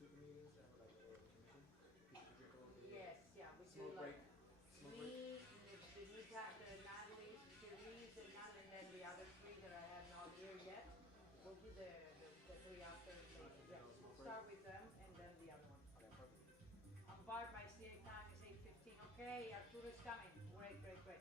student meetings that were like intermission? People could drink a little bit. Yes, yeah, we do Smoke break. like Smoke break. me, the Natalie, Therese, and none, and then the other three that I have not here yet. We'll do the three after later. Yeah, we'll start with them and then the other one. Okay, perfect. Bart, my CA time is 8:15. Okay, Arturo is coming. Great, great, great.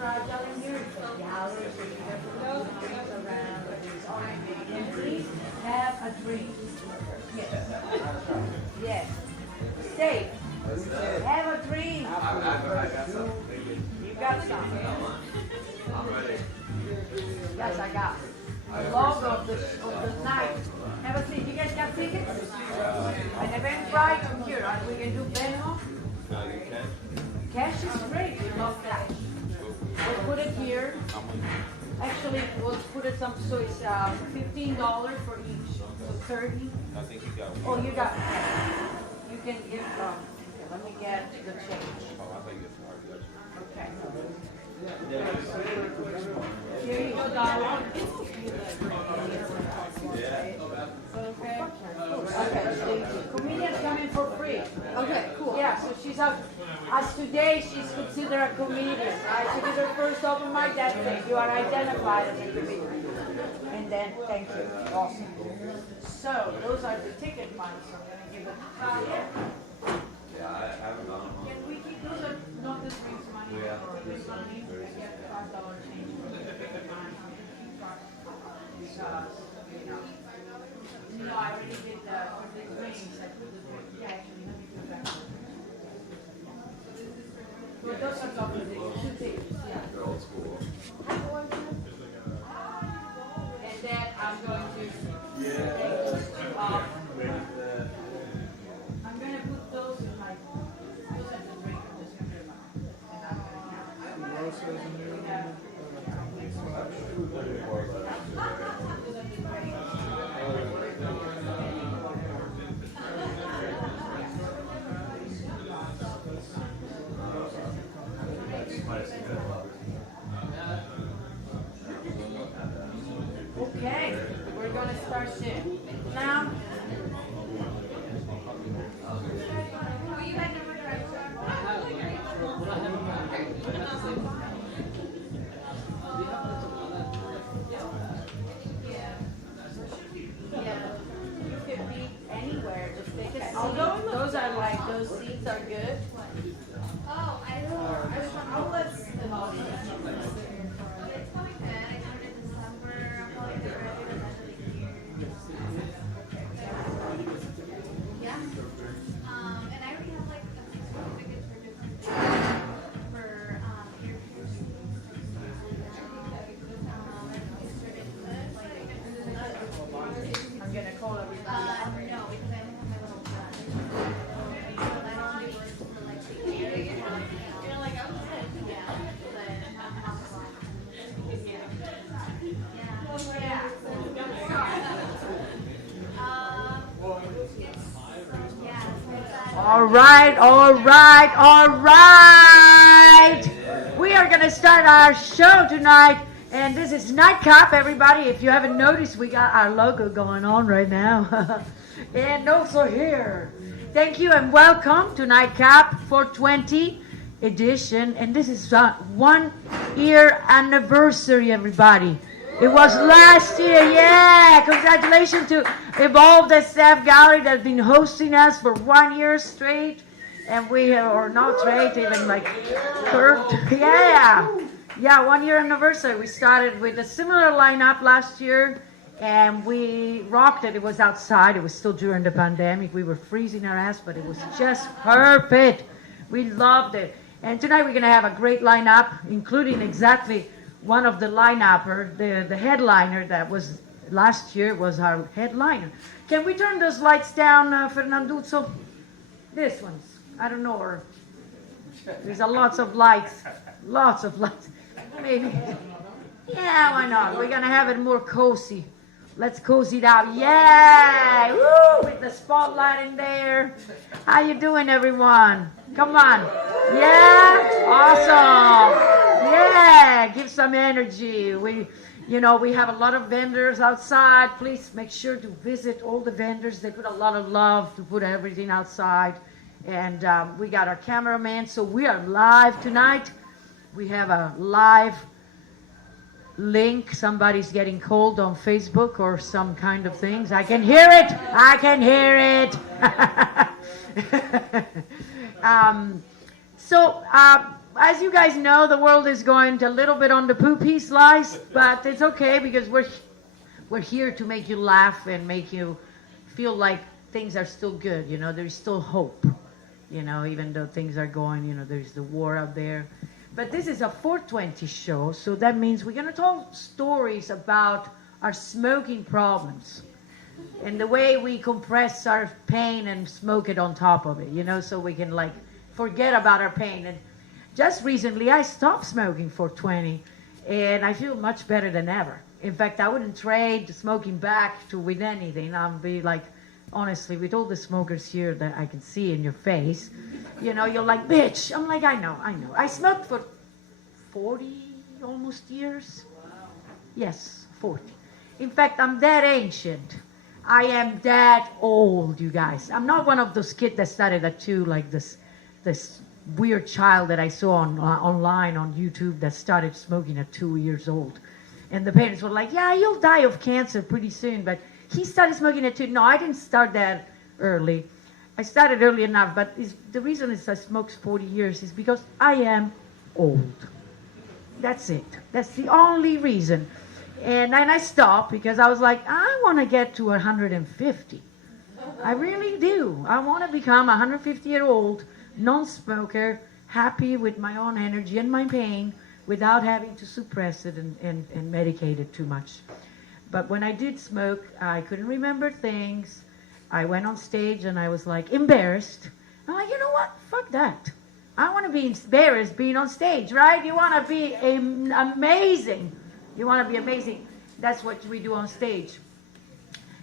fragile in here. It's a gallery, so you can put things around. It's ornament. And please have a drink. Yes. Yes. Stay. Have a drink. I got some. You got some. I'm ready. Yes, I got. The logo of the night. Have a seat. You guys got tickets? And Eventbrite here. We can do Venmo. Cash is great. We love cash. We'll put it here. Actually, we'll put it some. So it's $15 for each. So 30. I think you got one. Oh, you got. You can give. Let me get the change. Oh, I think it's already got you. Okay. Here you go, darling. Okay. Okay. The comedian's coming for free. Okay, cool. Yeah, so she's up. As today, she's considered a comedian. Right? She did her first open mic that day. You are identified as a comedian. And then, thank you. Awesome. So, those are the ticket funds. So I'm going to give it to Talia. Yeah, I haven't gone home. Can we keep those are not the drinks money or drinks money? I get $5 change for the ticket money. Because, you know. No, I already did for the drinks. I put the drinks. Yeah, actually, let me do that. Well, those are double tickets, 2 tickets, yeah. They're old school. And then I'm going to Yeah. take those two off. I'm going to put those in my, those are the drink, I'm just going to put them on. And I'm going to count. We have, those are the drinks. Okay, we're gonna start soon. Now. You can be anywhere, just take it. Although those are like, those seats are good. Oh, I'll let them all know. It's coming good. I started in December. I'll probably be ready to end of the year. Yeah. And I already have like a few certificates for different for ear piercings. I'm gonna call everybody. No, because I only have my little friend. I don't do work for like the year. You're like, I'm just yeah, but I'm not All right, all right, all right. We are going to start our show tonight, and this is Nightcap, everybody. If you haven't noticed, we got our logo going on right now. And also here. Thank you and welcome to Nightcap 420 edition. And this is 1 year anniversary, everybody. It was last year, yeah. Congratulations to Evolved SF Gallery that's been hosting us for 1 year straight. And we have, or not straight, even like curved. Yeah. Yeah, 1 year anniversary. We started with a similar lineup last year and we rocked it. It was outside. It was still during the pandemic. We were freezing our ass, but it was just perfect. We loved it. And tonight we're going to have a great lineup, including exactly one of the lineuper, the headliner that was last year was our headliner. Can we turn those lights down, Fernanduzzo? This one's, I don't know, or there's a lots of lights, maybe. Yeah, why not? We're gonna have it more cozy. Let's cozy it out. Yeah, woo, with the spotlight in there. How you doing, everyone? Come on. Yeah, awesome. Yeah, give some energy. We have a lot of vendors outside. Please make sure to visit all the vendors. They put a lot of love to put everything outside. And we got our cameraman. So we are live tonight. We have a live link. Somebody's getting cold on Facebook or some kind of things. I can hear it. I can hear it. as you guys know, the world is going a little bit on the poopy slice, but it's okay because we're here to make you laugh and make you feel like things are still good. You know, there's still hope. You know, even though things are going, you know, there's the war out there. But this is a 420 show, so that means we're going to tell stories about our smoking problems and the way we compress our pain and smoke it on top of it, you know, so we can like forget about our pain. And just recently I stopped smoking 420 and I feel much better than ever. In fact, I wouldn't trade smoking back to with anything. I'd be like, honestly, with all the smokers here that I can see in your face, you know, you're like, bitch. I'm like, I know. I smoked for 40 almost years. Yes, 40. In fact, I'm that ancient. I am that old, you guys. I'm not one of those kids that started at 2, like this weird child that I saw online on YouTube that started smoking at 2 years old. And the parents were like, yeah, you'll die of cancer pretty soon, but he started smoking at 2. No, I didn't start that early. I started early enough, but the reason is I smoked 40 years is because I am old. That's it. That's the only reason. And then I stopped because I was like, I want to get to 150. I really do. I want to become a 150-year-old non-smoker, happy with my own energy and my pain without having to suppress it and medicate it too much. But when I did smoke, I couldn't remember things. I went on stage and I was like embarrassed. I'm like, you know what? Fuck that. I want to be embarrassed being on stage, right? You want to be amazing. You want to be amazing. That's what we do on stage.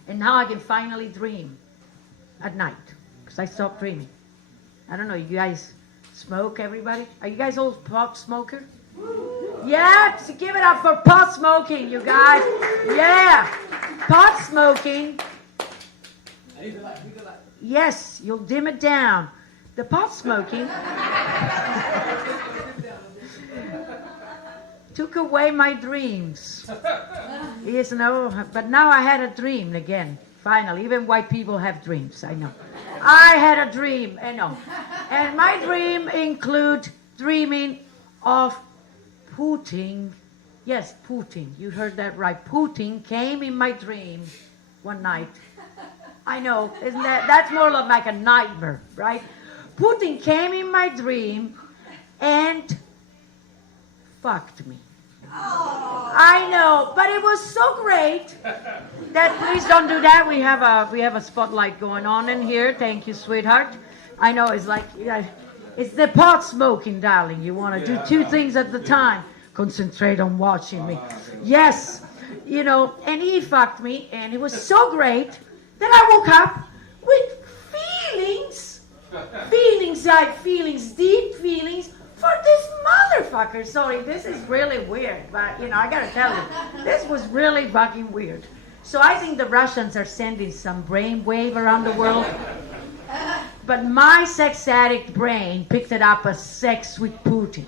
And now I can finally dream at night because I stopped dreaming. I don't know, you guys smoke, everybody? Are you guys all pot smoker? Yeah, so give it up for pot smoking, you guys. Yeah, pot smoking. Yes, you'll dim it down. The pot smoking took away my dreams. Yes, no, but now I had a dream again. Finally, even white people have dreams, I know. I had a dream, I know. And my dream include dreaming of Putin. Yes, Putin. You heard that right. Putin came in my dream one night. I know, isn't that's more like a nightmare, right? Putin came in my dream and fucked me. I know, but it was so great that please don't do that. We have a spotlight going on in here. Thank you, sweetheart. I know it's like it's the pot smoking, darling. You want to do 2 things at the time. Concentrate on watching me. Yes, you know, and he fucked me, and it was so great that I woke up with feelings, deep feelings for this motherfucker. Sorry, this is really weird, but you know, I gotta tell you, this was really fucking weird. So I think the Russians are sending some brainwave around the world, but my sex addict brain picked it up as sex with Putin.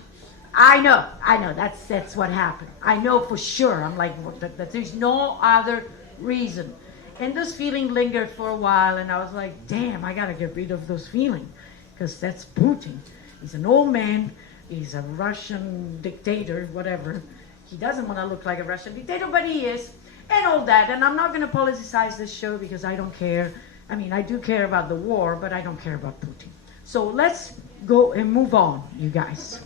I know, that's what happened. I know for sure. I'm like, that there's no other reason. And this feeling lingered for a while, and I was like, damn, I gotta get rid of those feelings, because that's Putin. He's an old man, he's a Russian dictator, whatever. He doesn't want to look like a Russian dictator, but he is, and all that. And I'm not gonna politicize this show because I don't care. I mean, I do care about the war, but I don't care about Putin. So let's go and move on, you guys.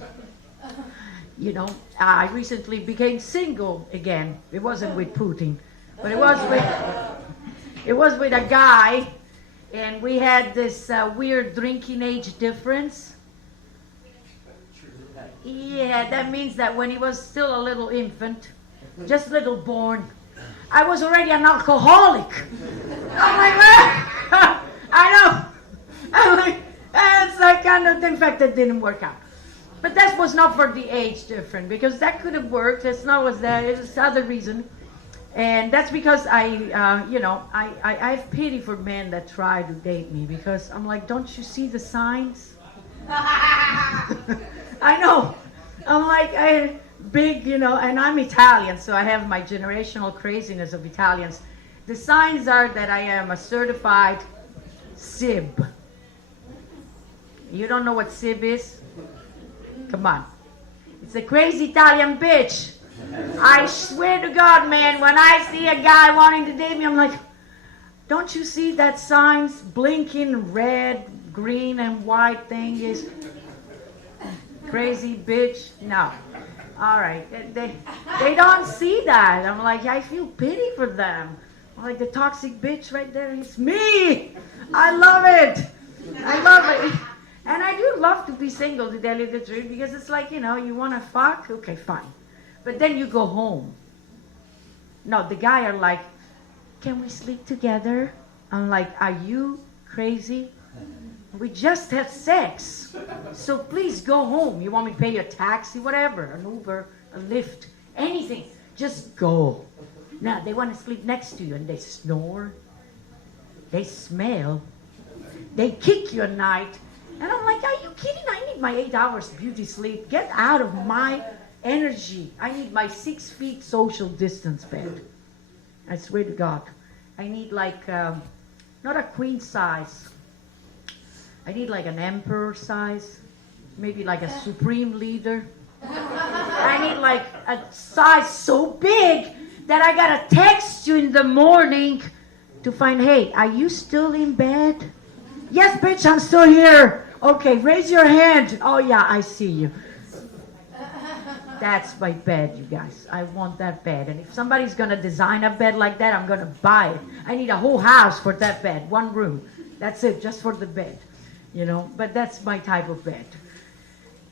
You know, I recently became single again. It wasn't with Putin, but it was with a guy, and we had this weird drinking age difference. Yeah, that means that when he was still a little infant, just little born, I was already an alcoholic. I'm like, I know. I'm like, it's like kind of, in fact, it didn't work out. But that was not for the age difference, because that could have worked. That's not was that. It was other reason. And that's because I have pity for men that try to date me, because I'm like, don't you see the signs? I know. I'm like, and I'm Italian, so I have my generational craziness of Italians. The signs are that I am a certified SIB. You don't know what SIB is? Come on. It's a crazy Italian bitch. I swear to God, man, when I see a guy wanting to date me, I'm like, don't you see that signs blinking red, green, and white thing is crazy bitch? No. All right. They don't see that. I'm like, I feel pity for them. I'm like, the toxic bitch right there is me. I love it. I love it. And I do love to be single, to tell you the truth, because it's like, you know, you want to fuck? Okay, fine. But then you go home. No, the guy are like, can we sleep together? I'm like, are you crazy? We just had sex. So please go home. You want me to pay you a taxi, whatever, an Uber, a Lyft, anything. Just go. Now, they want to sleep next to you and they snore. They smell. They kick you at night. And I'm like, are you kidding? I need my 8 hours beauty sleep. Get out of my energy. I need my 6 feet social distance bed. I swear to God. I need like, not a queen size. I need like an emperor size. Maybe like a supreme leader. I need like a size so big that I gotta text you in the morning to find, hey, are you still in bed? Yes, bitch, I'm still here. Okay, raise your hand. Oh, yeah, I see you. That's my bed, you guys. I want that bed. And if somebody's going to design a bed like that, I'm going to buy it. I need a whole house for that bed, one room. That's it, just for the bed. You know, but that's my type of bed.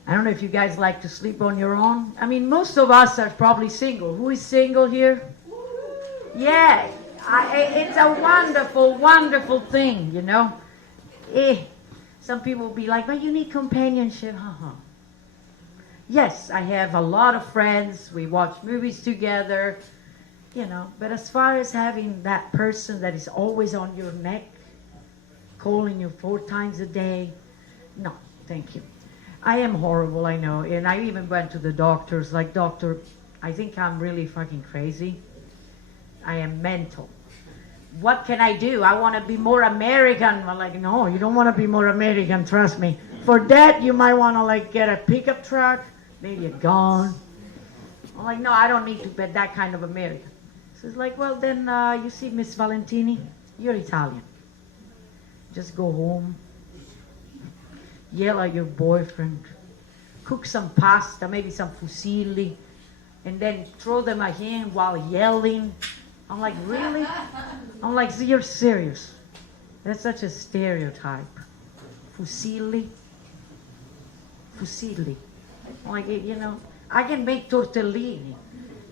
I don't know if you guys like to sleep on your own. I mean, most of us are probably single. Who is single here? Yeah, it's a wonderful, wonderful thing, you know. Some people will be like, but you need companionship. Yes, I have a lot of friends. We watch movies together, you know. But as far as having that person that is always on your neck, calling you 4 times a day, no, thank you. I am horrible, I know. And I even went to the doctors, like, doctor, I think I'm really fucking crazy. I am mental. What can I do? I want to be more American. I'm like, no, you don't want to be more American, trust me. For that, you might want to like get a pickup truck, maybe a gun. I'm like, no, I don't need to be that kind of American. So it's like, well, then you see, Miss Valentini, you're Italian. Just go home, yell at your boyfriend, cook some pasta, maybe some fusilli, and then throw them at him while yelling. I'm like, really? I'm like, so you're serious? That's such a stereotype. Fusilli. Fusilli. I'm like, you know, I can make tortellini.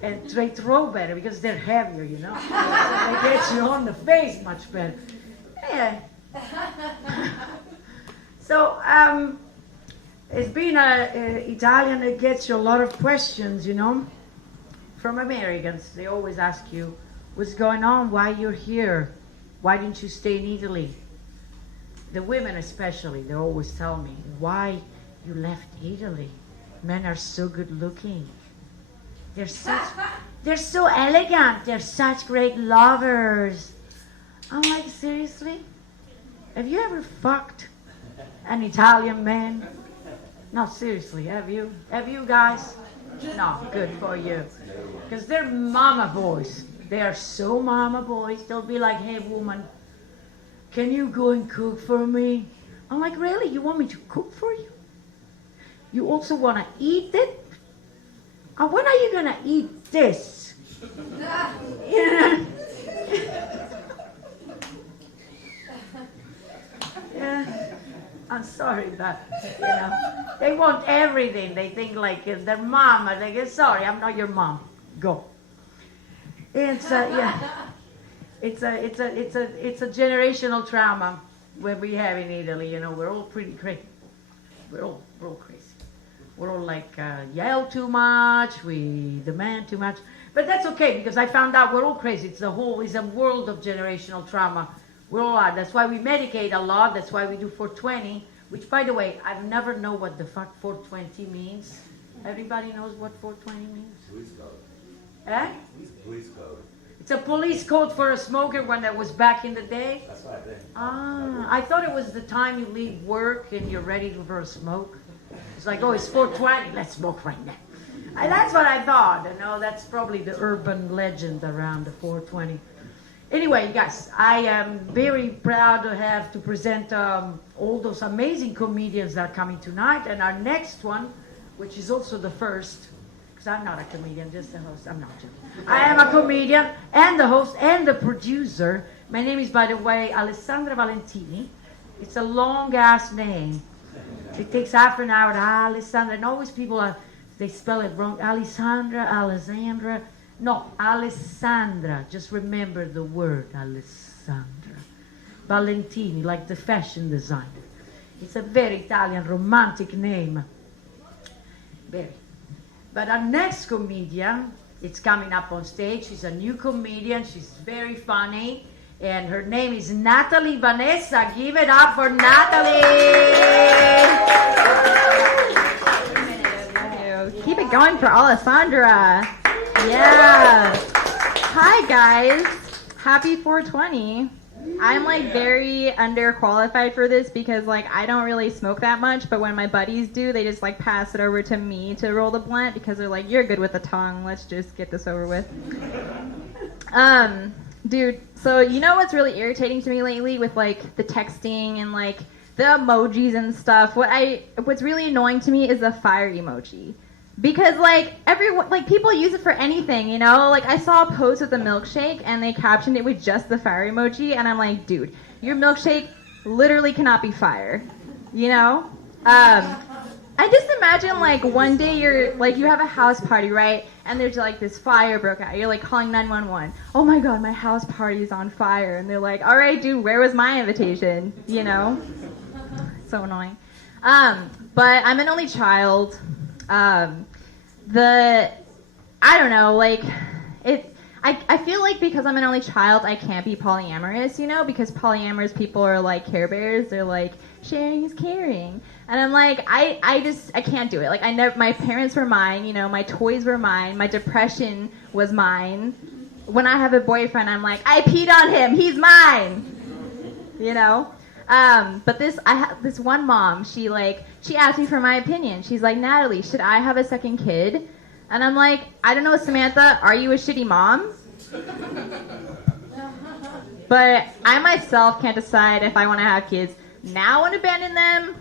And they throw better because they're heavier, you know. They get you on the face much better. Yeah. So, as being an Italian, it gets you a lot of questions, you know, from Americans. They always ask you, what's going on? Why you're here? Why didn't you stay in Italy? The women especially, they always tell me, why you left Italy? Men are so good looking. They're so elegant. They're such great lovers. I'm like, seriously? Have you ever fucked an Italian man? No, seriously, have you? Have you guys? No, good for you. Because they're mama boys. They are so mama boys. They'll be like, hey, woman, can you go and cook for me? I'm like, really? You want me to cook for you? You also want to eat it? When are you going to eat this? You know? Yeah. I'm sorry, but, you know, they want everything. They think like their mama. They get, sorry, I'm not your mom. Go. It's yeah. It's a generational trauma when we have in Italy. You know, we're all pretty crazy. We're all crazy. We're all like yell too much. We demand too much. But that's okay because I found out we're all crazy. It's a world of generational trauma. We're all are. That's why we medicate a lot. That's why we do 420. Which, by the way, I've never know what the fuck 420 means. Everybody knows what 420 means? Police code. Eh? Police code. It's a police code for a smoker when that was back in the day? That's what I think. I thought it was the time you leave work and you're ready for a smoke. It's like, oh, it's 4:20. Let's smoke right now. That's what I thought. That's probably the urban legend around the 4:20. Anyway, guys, I am very proud to have to present all those amazing comedians that are coming tonight. And our next one, which is also the first, because I'm not a comedian, just the host. I'm not joking. I am a comedian and the host and the producer. My name is, by the way, Alessandra Valentini. It's a long-ass name. It takes half an hour to Alessandra. And always people, they spell it wrong. Alessandra. No, Alessandra. Just remember the word Alessandra. Valentini, like the fashion designer. It's a very Italian, romantic name. Very. But our next comedian, it's coming up on stage. She's a new comedian. She's very funny. And her name is Natalie Vanessa. Give it up for Natalie. Keep it going for Alessandra. Yeah. Hi, guys. Happy 420. I'm very underqualified for this because I don't really smoke that much, but when my buddies do, they just pass it over to me to roll the blunt because they're like, you're good with the tongue. Let's just get this over with. Dude, so you know what's really irritating to me lately with the texting and the emojis and stuff? What's really annoying to me is the fire emoji. Because everyone people use it for anything, I saw a post with a milkshake and they captioned it with just the fire emoji and I'm like, dude, your milkshake literally cannot be fire. I just imagine one day you're you have a house party, right? And there's this fire broke out. You're calling 911. Oh my god, my house party is on fire. And they're like, all right, dude, where was my invitation? So annoying. But I'm an only child. I don't know, I feel because I'm an only child, I can't be polyamorous, because polyamorous people are Care Bears. They're sharing is caring. And I'm I can't do it. My parents were mine, my toys were mine, my depression was mine. When I have a boyfriend, I'm I peed on him, he's mine. But this one mom, she asked me for my opinion. She's like, Natalie, should I have a second kid? And I'm I don't know, Samantha, are you a shitty mom? But I myself can't decide if I want to have kids now and abandon them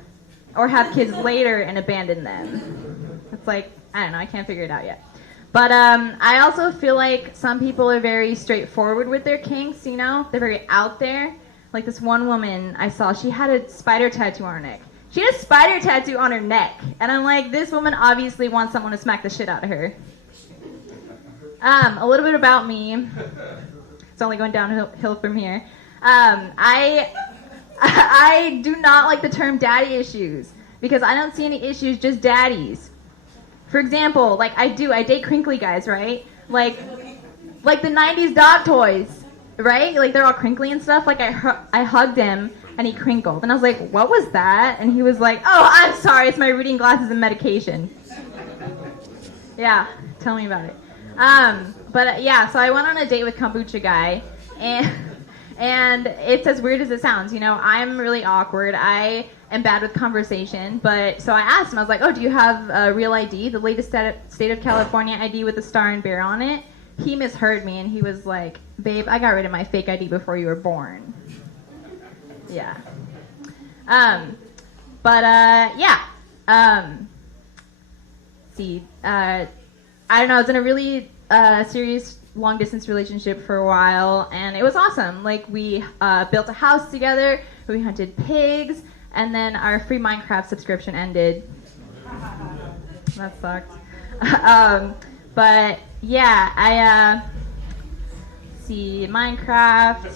or have kids later and abandon them. It's I don't know, I can't figure it out yet. But I also feel some people are very straightforward with their kinks, they're very out there. This one woman I saw, she had a spider tattoo on her neck. She had a spider tattoo on her neck. And I'm this woman obviously wants someone to smack the shit out of her. A little bit about me. It's only going downhill from here. I do not like the term daddy issues because I don't see any issues, just daddies. For example, I date crinkly guys, right? Like the 90s dog toys, right? They're all crinkly and stuff. I hugged him and he crinkled. And I was like, what was that? And he was like, oh, I'm sorry, it's my reading glasses and medication. Yeah, tell me about it. So I went on a date with Kombucha Guy, and it's as weird as it sounds. I'm really awkward. I am bad with conversation, so I asked him, I was like, oh, do you have a real ID, the latest state of California ID with a star and bear on it? He misheard me, and he was like, babe, I got rid of my fake ID before you were born. Yeah. I don't know, I was in a really serious long-distance relationship for a while, and it was awesome. We built a house together, we hunted pigs, and then our free Minecraft subscription ended. That sucked. But yeah, Minecraft.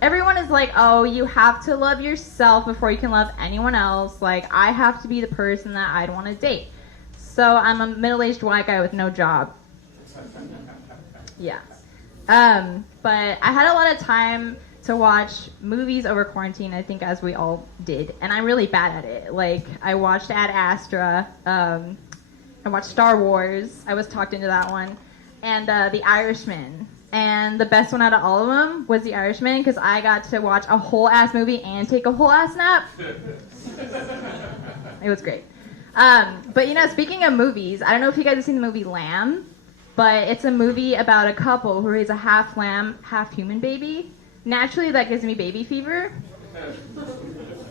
Everyone is oh, you have to love yourself before you can love anyone else. I have to be the person that I'd want to date. So I'm a middle-aged white guy with no job. Yeah. But I had a lot of time to watch movies over quarantine, I think, as we all did. And I'm really bad at it. I watched Ad Astra. I watched Star Wars. I was talked into that one. And The Irishman. And the best one out of all of them was The Irishman because I got to watch a whole-ass movie and take a whole-ass nap. It was great. But speaking of movies, I don't know if you guys have seen the movie Lamb, but it's a movie about a couple who raise a half lamb, half human baby. Naturally, that gives me baby fever.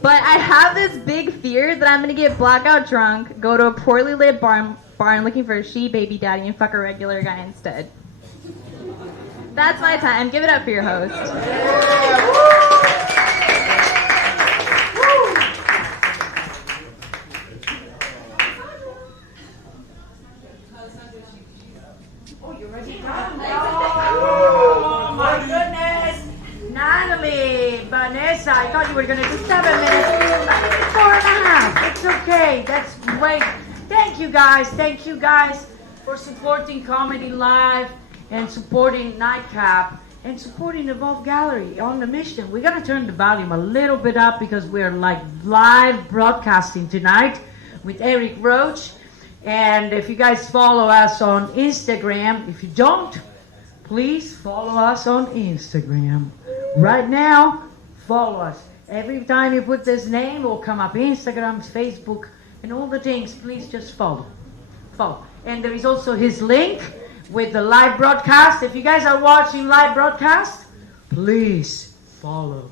But I have this big fear that I'm going to get blackout drunk, go to a poorly lit barn looking for a shitty baby daddy, and fuck a regular guy instead. That's my time. Give it up for your host. Oh my goodness. Natalie, Vanessa, I thought you were going to do 7 minutes. 4.5. It's okay. That's great. Thank you guys for supporting Comedy Live and supporting Nightcap and supporting Evolve Gallery on the mission. We're going to turn the volume a little bit up because we're like live broadcasting tonight with Eric Roach. And if you guys follow us on Instagram, if you don't, please follow us on Instagram. Right now, follow us. Every time you put this name, it will come up Instagram, Facebook, and all the things. Please just follow. And there is also his link with the live broadcast. If you guys are watching live broadcast, please follow.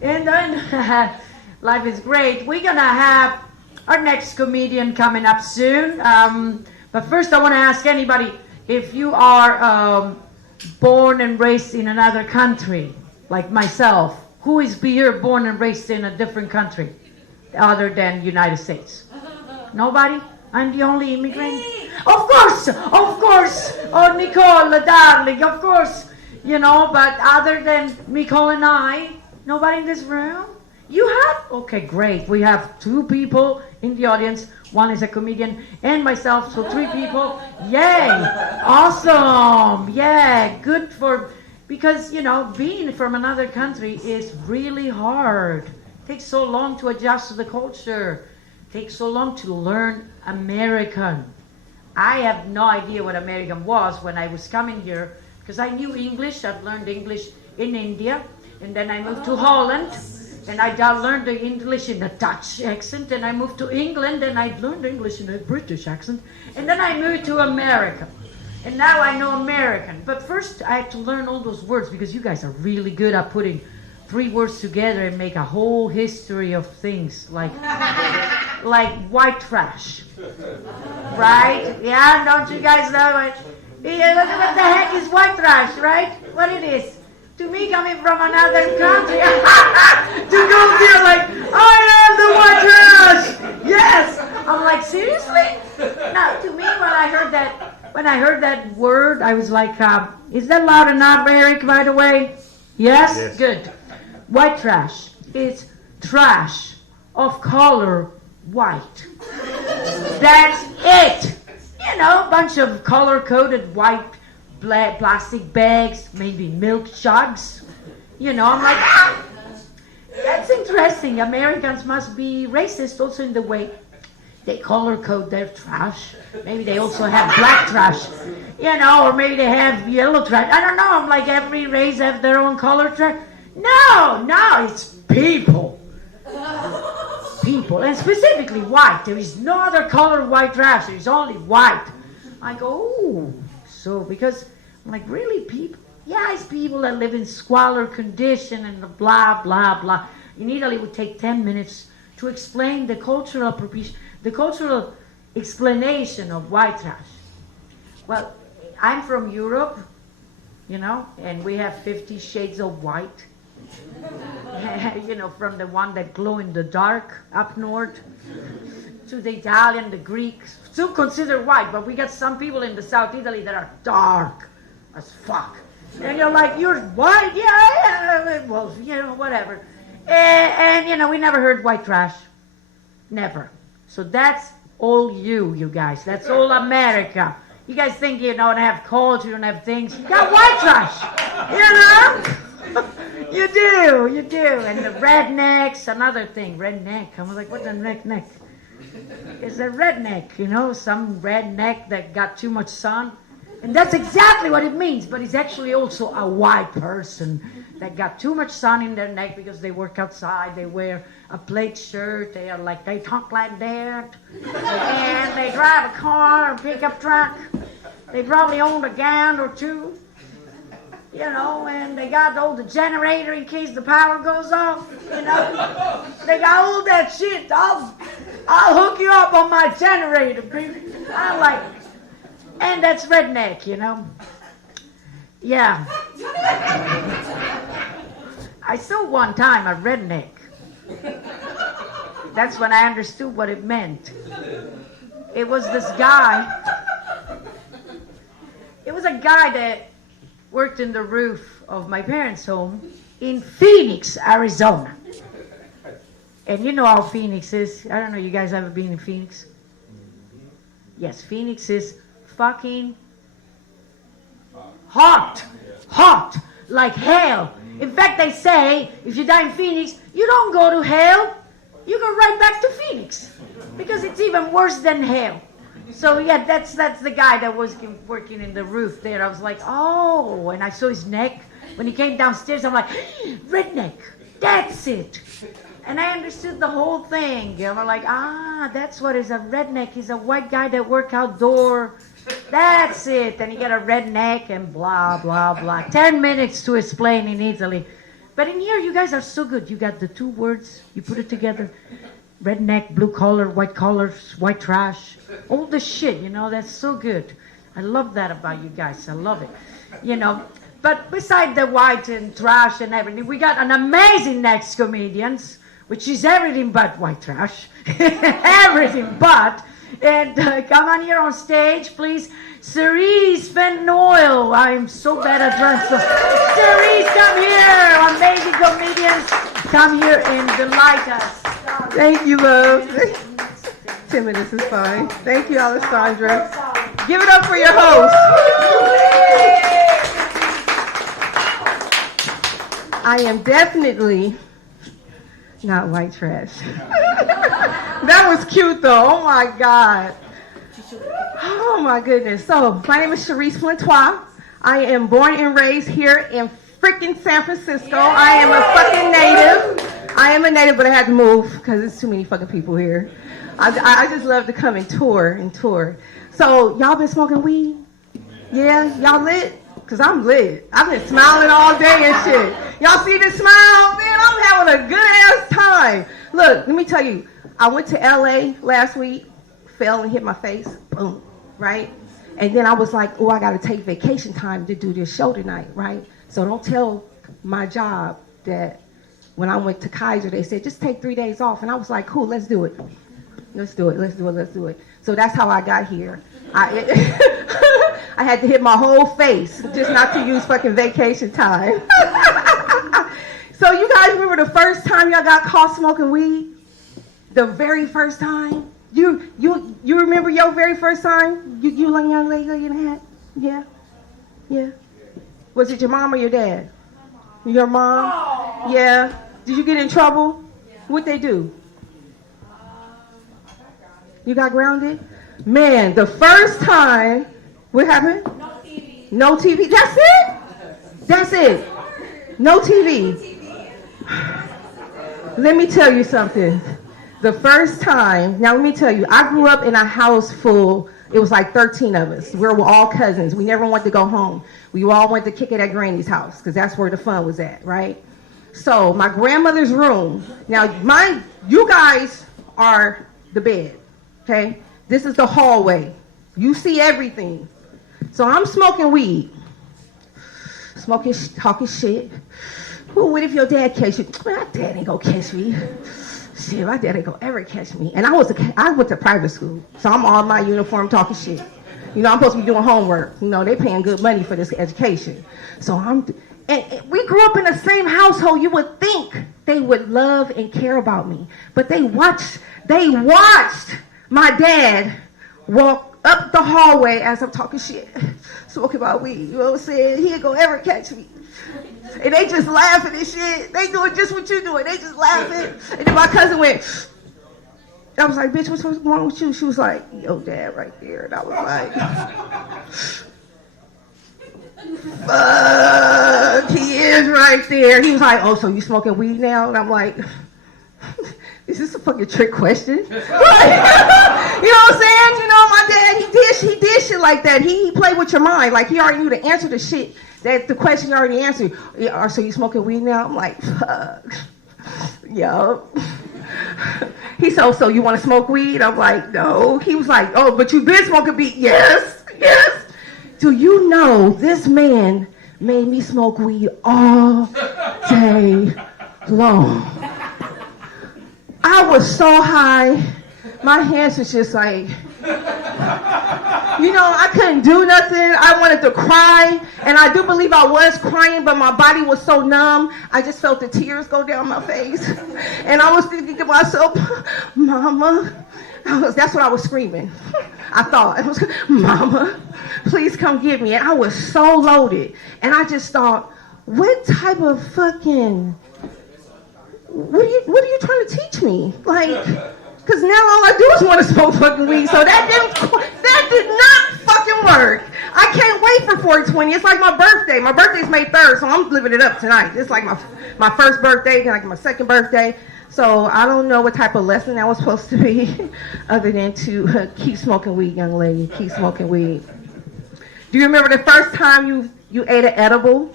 And then, life is great. We're going to have our next comedian coming up soon. But first, I want to ask anybody, if you are born and raised in another country, like myself, who is here born and raised in a different country other than United States? Nobody? I'm the only immigrant? Of course! Oh, Nicole, darling, of course. But other than Nicole and I, nobody in this room? You have? Okay, great. We have 2 people in the audience. One is a comedian and myself, so 3 people. Yay! Awesome! Yeah, good because, being from another country is really hard. It takes so long to adjust to the culture. It takes so long to learn American. I have no idea what American was when I was coming here because I knew English. I've learned English in India, and then I moved to Holland. And I learned the English in a Dutch accent, and I moved to England, and I learned English in a British accent, and then I moved to America. And now I know American. But first I had to learn all those words because you guys are really good at putting 3 words together and make a whole history of things like white trash. Right? Yeah, don't you guys know it? Yeah, what the heck is white trash, right? What it is? To me, coming from another country, to go there like, I am the white trash! Yes! I'm like, seriously? No, to me, when I heard that word, I was like, is that loud enough, Eric, by the way? Yes? Good. White trash is trash of color white. That's it! A bunch of color-coded white plastic bags, maybe milk jugs. I'm like, that's interesting. Americans must be racist also in the way they color code their trash. Maybe they also have black trash, or maybe they have yellow trash. I don't know. I'm like, every race have their own color trash. No, it's people. People, and specifically white. There is no other color white trash. There is only white. I go, ooh. So, because I'm like, really, people? Yeah, it's people that live in squalor condition and blah, blah, blah. In Italy, it would take 10 minutes to explain the cultural explanation of white trash. Well, I'm from Europe, and we have 50 shades of white. From the one that glow in the dark up north to the Italian, the Greeks, still considered white, but we got some people in the South Italy that are dark as fuck. And you're like, you're white? Yeah, well, whatever. And we never heard white trash. Never. So that's all you guys. That's all America. You guys think you don't have culture, you don't have things. You got white trash. You do. And the rednecks, another thing, redneck. I'm like, what's a redneck? It's a redneck, some redneck that got too much sun. And that's exactly what it means, but it's actually also a white person They got too much sun in their neck because they work outside. They wear a plaid shirt. They talk like that. And they drive a car, a pickup truck. They probably own a gown or two. You know, and they got the generator in case the power goes off. You know, they got all that shit. I'll hook you up on my generator, baby. I like it. And that's redneck, you know. Yeah. I saw one time a redneck. That's when I understood what it meant. It was this guy. It was a guy that worked in the roof of my parents' home in Phoenix, Arizona. And you know how Phoenix is. I don't know, you guys ever been in Phoenix? Yes, Phoenix is fucking hot, like hell. In fact, they say if you die in Phoenix, you don't go to hell, you go right back to Phoenix, because it's even worse than hell. So yeah, that's the guy that was working in the roof there. I was like, oh, and I saw his neck. When he came downstairs, I'm like, redneck, that's it. And I understood the whole thing. And I'm like, that's what is a redneck. He's a white guy that work outdoor. That's it. And he got a redneck and blah, blah, blah. 10 minutes to explain in Italy. But in here, you guys are so good. You got the two words. You put it together. Redneck, blue collar, white trash. All the shit, you know, that's so good. I love that about you guys. I love it. You know, but beside the white and trash and everything, we got an amazing next comedians, which is everything but white trash. Everything but. And come on here on stage, please. Cerise Fenoil. I'm so bad at drums. So, Cerise, come here. Amazing comedians. Come here and delight us. Thank you, love. 10 minutes is fine. Thank you, Alessandra. Give it up for your host. I am definitely not white trash. That was cute, though. Oh, my God. Oh, my goodness. So, my name is Cherise Flantois. I am born and raised here in freaking San Francisco. I am a fucking native. I am a native, but I had to move because there's too many fucking people here. I just love to come and tour. So, y'all been smoking weed? Yeah? Y'all lit? Because I'm lit. I've been smiling all day and shit. Y'all see this smile? Man, I'm having a good-ass time. Look, let me tell you. I went to L.A. last week, fell and hit my face. Boom. Right? And then I was like, oh, I got to take vacation time to do this show tonight, right? So don't tell my job that when I went to Kaiser, they said, just take 3 days off. And I was like, cool, let's do it. Let's do it. So that's how I got here. I had to hit my whole face just not to use fucking vacation time. So you guys remember the first time y'all got caught smoking weed? The very first time? You remember your very first time? You young lady in a hat? Yeah. Was it your mom or your dad? Your mom? Aww. Yeah. Did you get in trouble? Yeah. What'd they do? You got grounded? Man, the first time, what happened? No TV. No TV. That's it. No TV. Let me tell you something. The first time, now let me tell you, I grew up in a house full, it was like 13 of us. We were all cousins. We never wanted to go home. We all went to kick it at Granny's house because that's where the fun was at, right? So my grandmother's room, now you guys are the bed, okay? This is the hallway. You see everything. So I'm smoking weed, talking shit. Well, what if your dad catch you? My dad ain't gonna catch me. Shit, my dad ain't gonna ever catch me. And I went to private school, so I'm all in my uniform talking shit. You know, I'm supposed to be doing homework. You know, they paying good money for this education. So and we grew up in the same household. You would think they would love and care about me, but they watched my dad walk up the hallway as I'm talking shit, talking about weed. You know what I'm saying? He ain't gonna ever catch me. And they just laughing and shit. They doing just what you doing. They just laughing. And then my cousin went, I was like, bitch, what's wrong with you? She was like, yo, dad right there. And I was like, fuck, he is right there. He was like, oh, so you smoking weed now? And I'm like, is this a fucking trick question? Like, you know what I'm saying? You know, my dad, he did shit like that. He played with your mind. Like, he already knew the answer to shit. That the question you already answered. Yeah, so you smoking weed now? I'm like, fuck. Yup. He said, oh, so you want to smoke weed? I'm like, no. He was like, oh, but you've been smoking weed. Yes. Do you know this man made me smoke weed all day long? I was so high, my hands was just like, you know, I couldn't do nothing. I wanted to cry, and I do believe I was crying, but my body was so numb, I just felt the tears go down my face. And I was thinking to myself, Mama, that's what I was screaming. I thought, it was, Mama, please come get me. And I was so loaded, and I just thought, what type of fucking... What are you trying to teach me? Like, because now all I do is want to smoke fucking weed. So that did not fucking work. I can't wait for 420. It's like my birthday. My birthday's May 3rd, so I'm living it up tonight. It's like my first birthday, like my second birthday. So I don't know what type of lesson that was supposed to be, other than to keep smoking weed, young lady. Keep smoking weed. Do you remember the first time you ate an edible?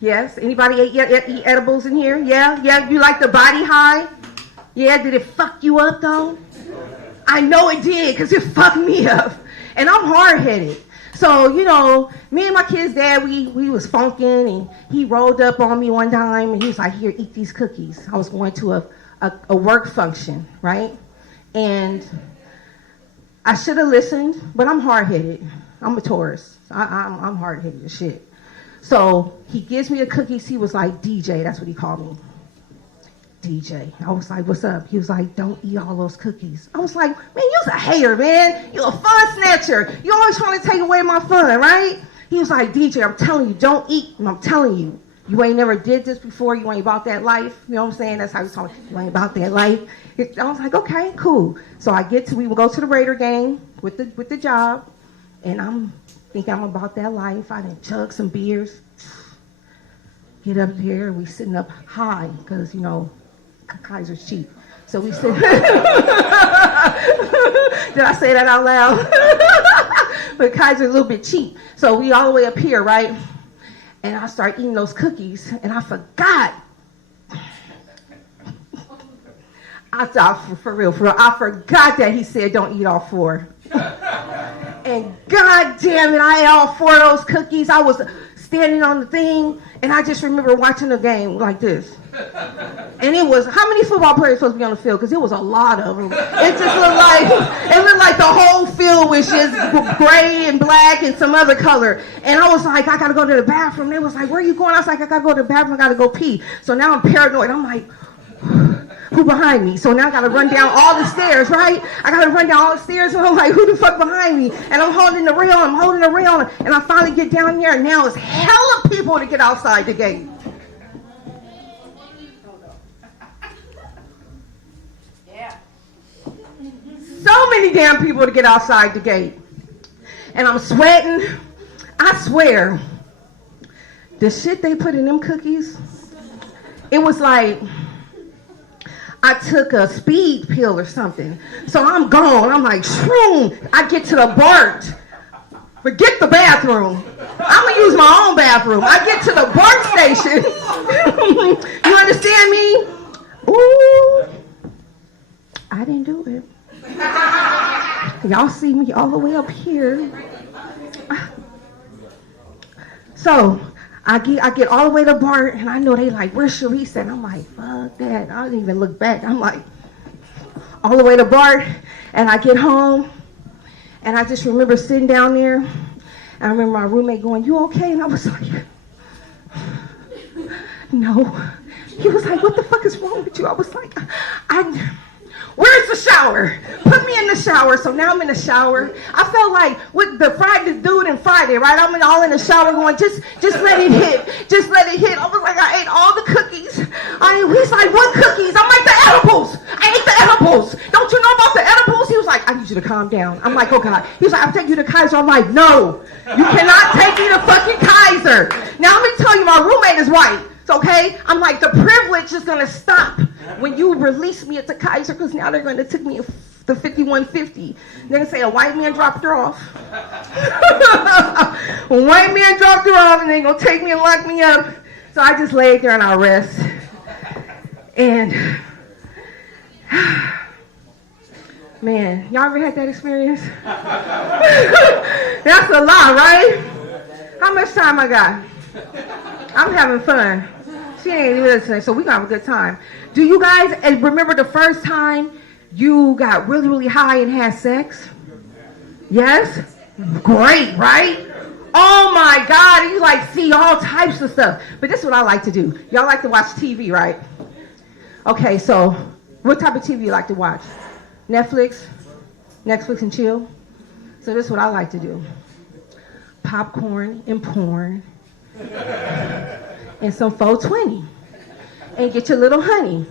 Yes. Anybody eat edibles in here? Yeah. You like the body high? Yeah. Did it fuck you up though? I know it did, because it fucked me up. And I'm hard-headed. So, you know, me and my kid's dad, we was funking, and he rolled up on me one time, and he was like, here, eat these cookies. I was going to a work function, right? And I should have listened, but I'm hard-headed. I'm a Taurus. I'm hard-headed as shit. So he gives me the cookies. He was like, DJ, that's what he called me. DJ. I was like, what's up? He was like, don't eat all those cookies. I was like, man, you's a hater, man. You a fun snatcher. You always trying to take away my fun, right? He was like, DJ, I'm telling you, don't eat. And I'm telling you, you ain't never did this before. You ain't about that life. You know what I'm saying? That's how he was talking. You ain't about that life. I was like, okay, cool. So we would go to the Raider game with the job, and I'm thinking I'm about that life. I done chug some beers. Get up there, we sitting up high, because, you know, Kaiser's cheap. So we sit. Did I say that out loud? But Kaiser's a little bit cheap. So we all the way up here, right? And I start eating those cookies, and I forgot. I thought, for real, I forgot that he said don't eat all 4. And god damn it, I ate all 4 of those cookies. I was standing on the thing, and I just remember watching the game like this. And it was, how many football players supposed to be on the field? Because it was a lot of them. It just looked like the whole field was just gray and black and some other color. And I was like, I gotta go to the bathroom. They was like, where are you going? I was like, I gotta go to the bathroom, I gotta go pee. So now I'm paranoid. I'm like, who behind me? So now I gotta run down all the stairs, right? I gotta run down all the stairs, and I'm like, who the fuck behind me? And I'm holding the rail, and I finally get down here, and now it's hella people to get outside the gate. Yeah. So many damn people to get outside the gate. And I'm sweating. I swear, the shit they put in them cookies, it was like I took a speed pill or something. So I'm gone. I'm like, shroom. I get to the BART. Forget the bathroom. I'm going to use my own bathroom. I get to the BART station. You understand me? Ooh. I didn't do it. Y'all see me all the way up here. So I get all the way to BART, and I know they like, where's Sharice at? I'm like, fuck that. I didn't even look back. I'm like, all the way to BART, and I get home, and I just remember sitting down there, and I remember my roommate going, you okay? And I was like, no. He was like, what the fuck is wrong with you? I was like, where's the shower? Put me in the shower. So now I'm in the shower. I felt like with the dude in Friday, right? I'm all in the shower going, just let it hit. Just let it hit. I was like, I ate all the cookies. He's like, what cookies? I'm like, the edibles. I ate the edibles. Don't you know about the edibles? He was like, I need you you to calm down. I'm like, oh God. He's like, I'll take you to Kaiser. I'm like, no, you cannot take me to fucking Kaiser. Now let me tell you, my roommate is white. It's okay. I'm like, the privilege is gonna stop when you release me to Kaiser, because now they're gonna take me the 5150. They're gonna say a white man dropped her off. A white man dropped her off, and they're gonna take me and lock me up. So I just laid there and I rest. And man, y'all ever had that experience? That's a lot, right? How much time I got? I'm having fun. She ain't even listening, so we gonna have a good time. Do you guys remember the first time you got really, really high and had sex? Yes? Great, right? Oh my God, you like see all types of stuff. But this is what I like to do. Y'all like to watch TV, right? Okay, so what type of TV you like to watch? Netflix and chill? So this is what I like to do. Popcorn and porn. And some 420. And get your little honey.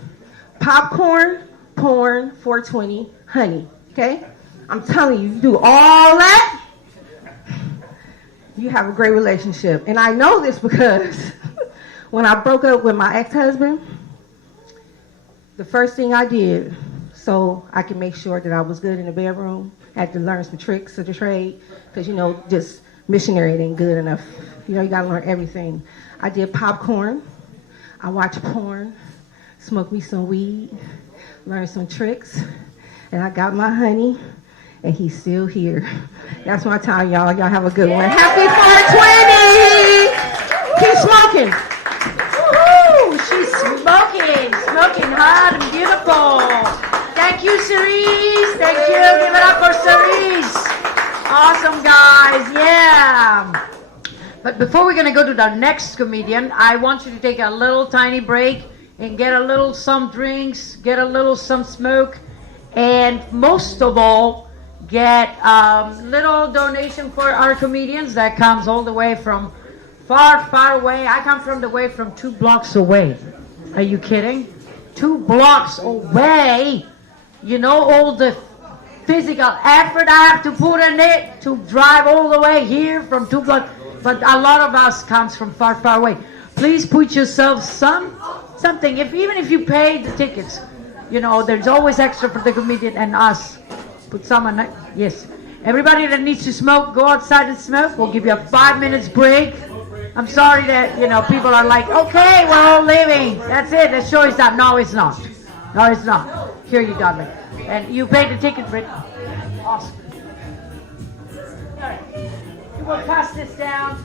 Popcorn, porn, 420, honey. Okay? I'm telling you, you do all that, you have a great relationship. And I know this because when I broke up with my ex-husband, the first thing I did so I could make sure that I was good in the bedroom, I had to learn some tricks of the trade, because, you know, just missionary ain't good enough. You know, you gotta learn everything. I did popcorn, I watched porn, smoked me some weed, learned some tricks, and I got my honey, and he's still here. That's my time, y'all. Y'all have a good one. Happy 420! Keep smoking. Woo! She's smoking hot and beautiful. Thank you, Cerise. Thank you. Give it up for Cerise. Awesome, guys. Yeah. But before we're going to go to the next comedian, I want you to take a little tiny break and get a little some drinks, get a little some smoke, and most of all, get little donation for our comedians that comes all the way from far, far away. I come from 2 blocks away. Are you kidding? 2 blocks away. You know all the physical effort I have to put in it to drive all the way here from 2 blocks. But a lot of us comes from far, far away. Please put yourself something. Even if you pay the tickets, you know, there's always extra for the comedian and us. Put some on it. Yes. Everybody that needs to smoke, go outside and smoke. We'll give you a 5 minutes break. I'm sorry that, you know, people are like, okay, we're all leaving. That's it. The show is done. No, it's not. No, it's not. Here you got me. And you paid the ticket, Britt. Awesome. All right. You will pass this down.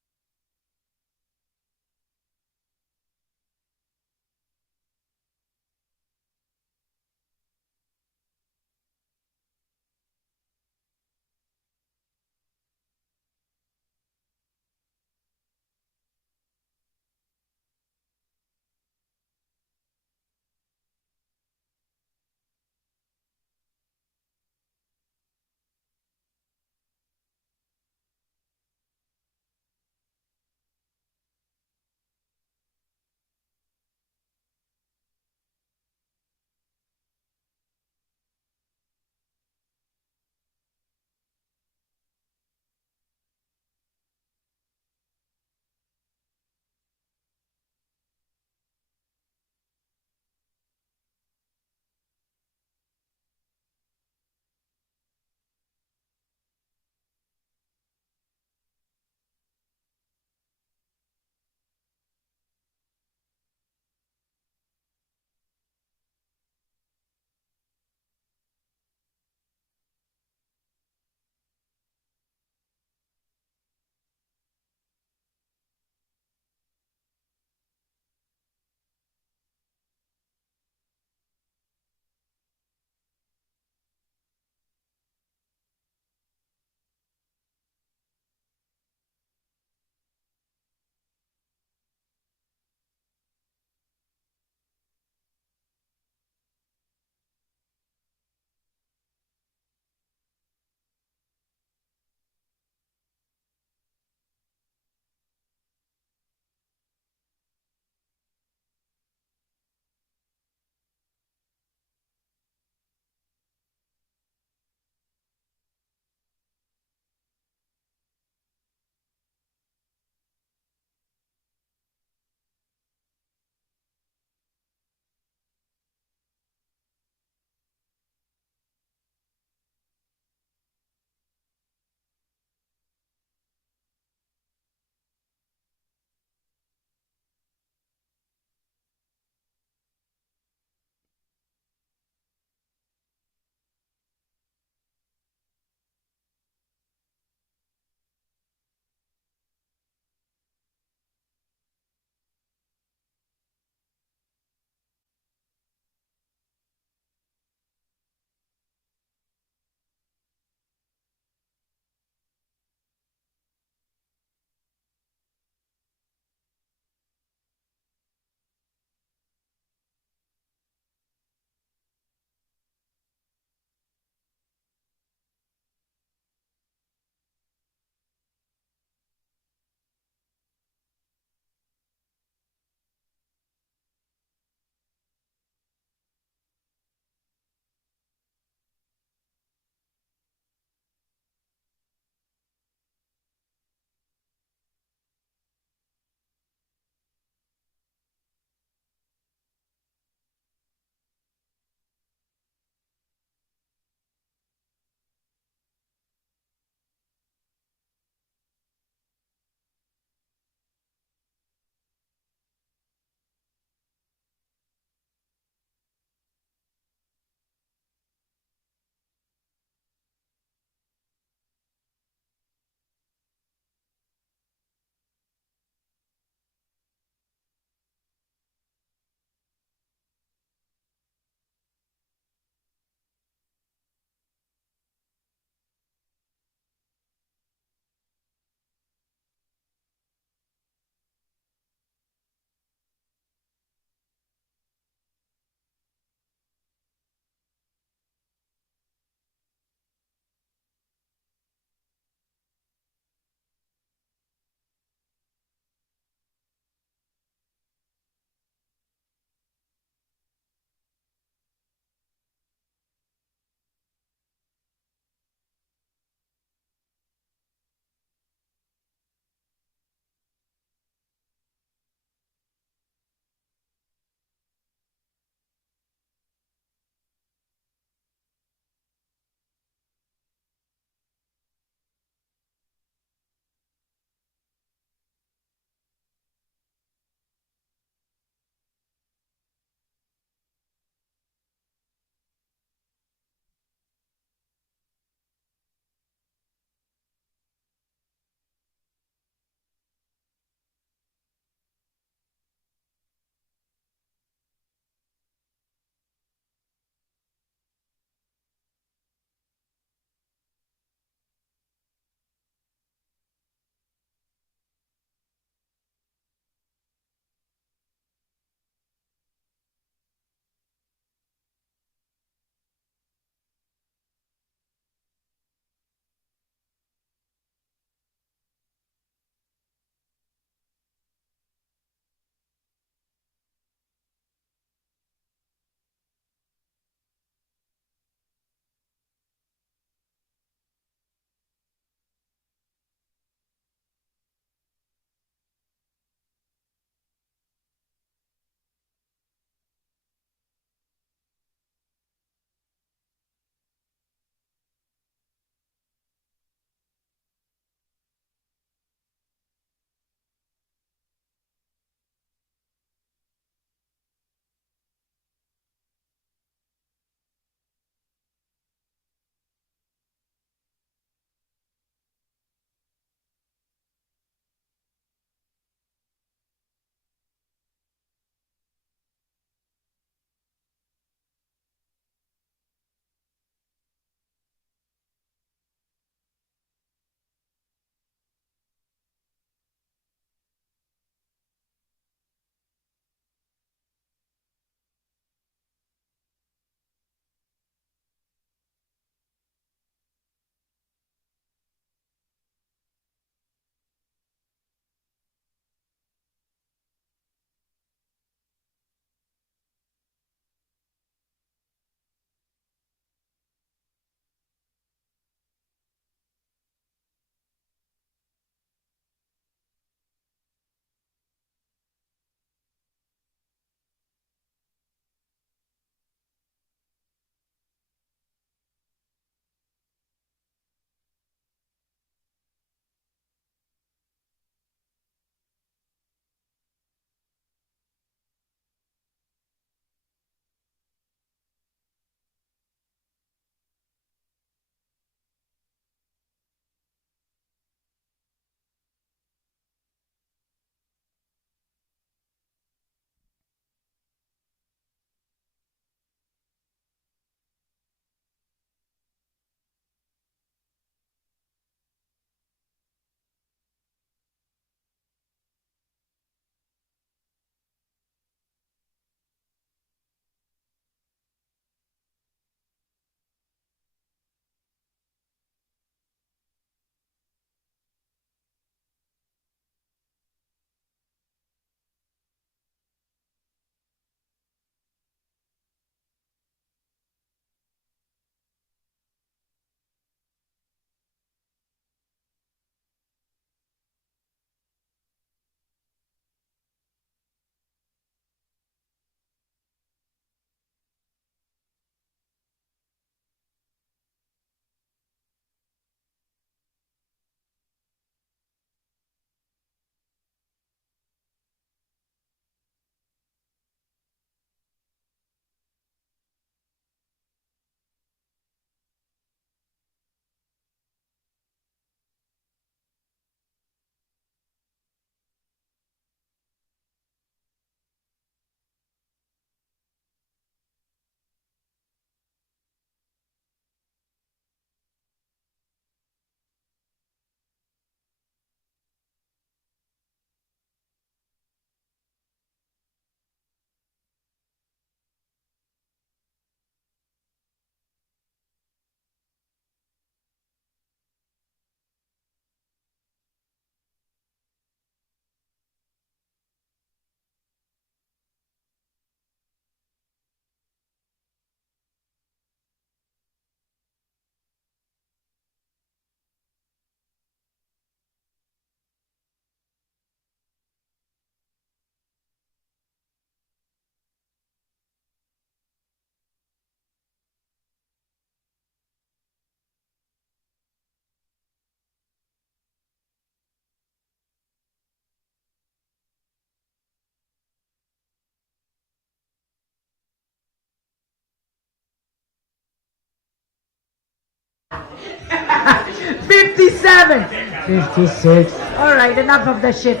57. 56. All right, enough of that shit.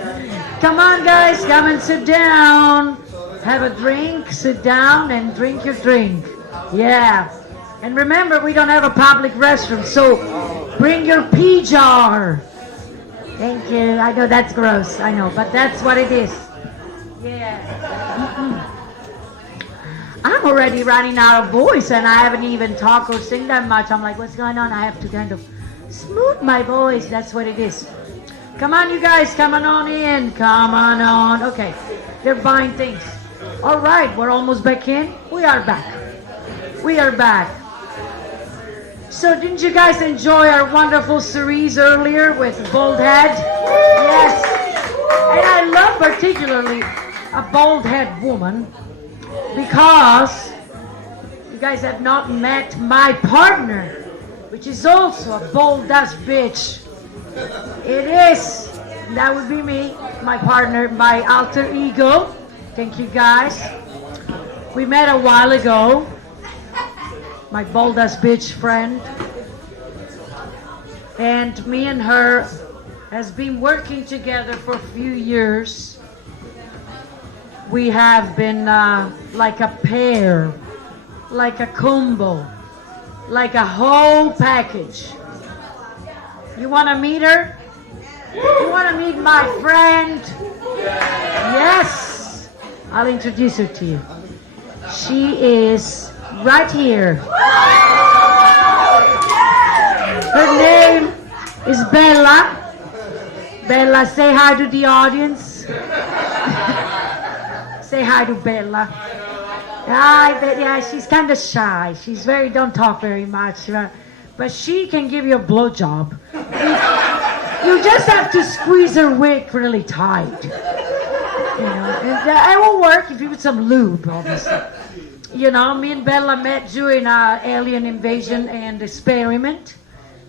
Come on, guys, come and sit down. Have a drink, sit down, and drink your drink. Yeah. And remember, we don't have a public restroom, so bring your pee jar. Thank you. I know that's gross, I know, but that's what it is. Yeah. I'm already running out of voice, and I haven't even talked or sing that much. I'm like, what's going on? I have to kind of smooth my voice. That's what it is. Come on, you guys. Come on in. Come on. Okay. They're buying things. All right. We're almost back in. We are back. We are back. So didn't you guys enjoy our wonderful series earlier with Bald Head? Yes. And I love particularly a bald head woman because you guys have not met my partner, which is also a bold ass bitch. It is. That would be me, my partner, my alter ego. Thank you guys. We met a while ago. My bold ass bitch friend. And me and her has been working together for a few years. We have been like a pair, like a combo, like a whole package. You want to meet her? You want to meet my friend? Yes. I'll introduce her to you. She is right here. Her name is Bella. Bella, say hi to the audience. Say hi to Bella. Yeah, she's kind of shy. She's don't talk very much. But she can give you a blowjob. You just have to squeeze her wig really tight. You know, it will work if you put some lube, obviously. You know, me and Bella met during alien invasion and experiment.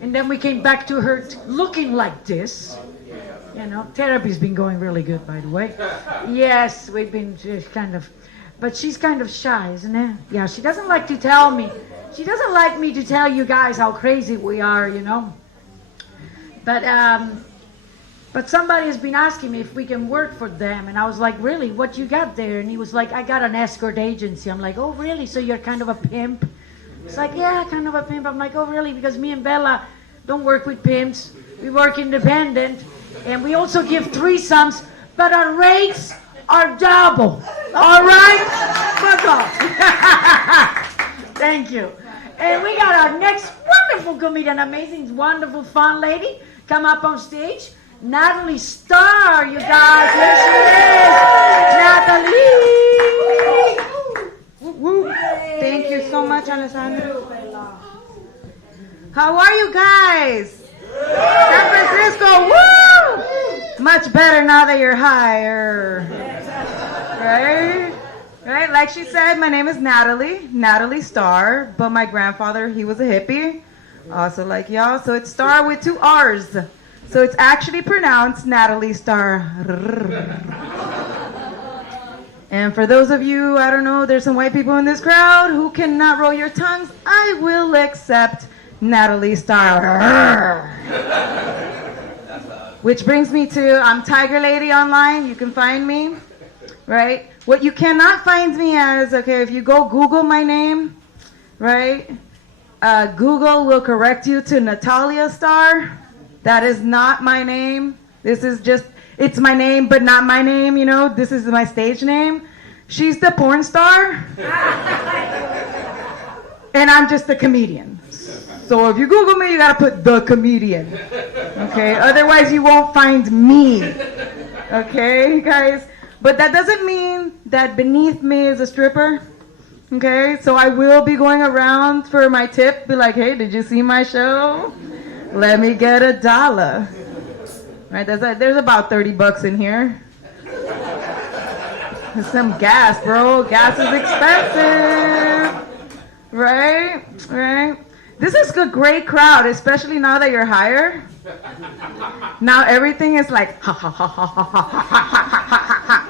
And then we came back to her looking like this. You know, therapy's been going really good, by the way. Yes, we've been just kind of... But she's kind of shy, isn't it? Yeah, she doesn't like to tell me. She doesn't like me to tell you guys how crazy we are, you know. But somebody has been asking me if we can work for them. And I was like, really? What you got there? And he was like, I got an escort agency. I'm like, oh, really? So you're kind of a pimp? It's like, yeah, kind of a pimp. I'm like, oh, really? Because me and Bella don't work with pimps. We work independent. And we also give threesomes, but our rates are double. All right? Fuck off. Thank you. And we got our next wonderful comedian, amazing, wonderful, fun lady come up on stage. Natalie Starr, you guys. Here she is. Natalie. Woo. Thank you so much, Alessandro. How are you guys? San Francisco, woo! Much better now that you're higher. Right? Like she said, my name is Natalie Starr, but my grandfather, he was a hippie, also like y'all, so it's Starr with 2 R's. So it's actually pronounced Natalie Starr. And for those of you, I don't know, there's some white people in this crowd who cannot roll your tongues, I will accept Natalie Starr. Which brings me to, I'm Tiger Lady online, you can find me, right? What you cannot find me as, okay, if you go Google my name, right? Google will correct you to Natalia Starr. That is not my name. This is just, it's my name, but not my name, you know? This is my stage name. She's the porn star. And I'm just the comedian. So if you Google me, you gotta put the comedian. Okay? Otherwise, you won't find me. Okay, guys? But that doesn't mean that beneath me is a stripper. Okay? So I will be going around for my tip, be like, hey, did you see my show? Let me get $1. Right? There's about $30 in here. There's some gas, bro. Gas is expensive. Right? This is a great crowd, especially now that you're higher. Now everything is like, ha ha ha ha ha ha ha ha ha.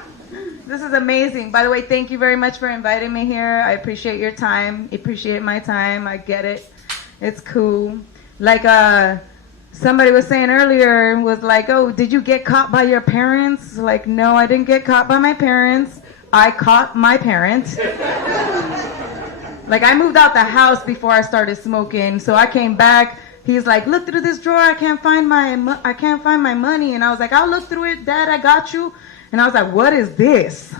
This is amazing. By the way, thank you very much for inviting me here. I appreciate your time. Appreciate my time. I get it. It's cool. Like somebody was saying earlier, was like, oh, did you get caught by your parents? Like, no, I didn't get caught by my parents. I caught my parents. Like, I moved out the house before I started smoking, so I came back. He's like, look through this drawer. I can't find my money. And I was like, I'll look through it, Dad. I got you. And I was like, what is this?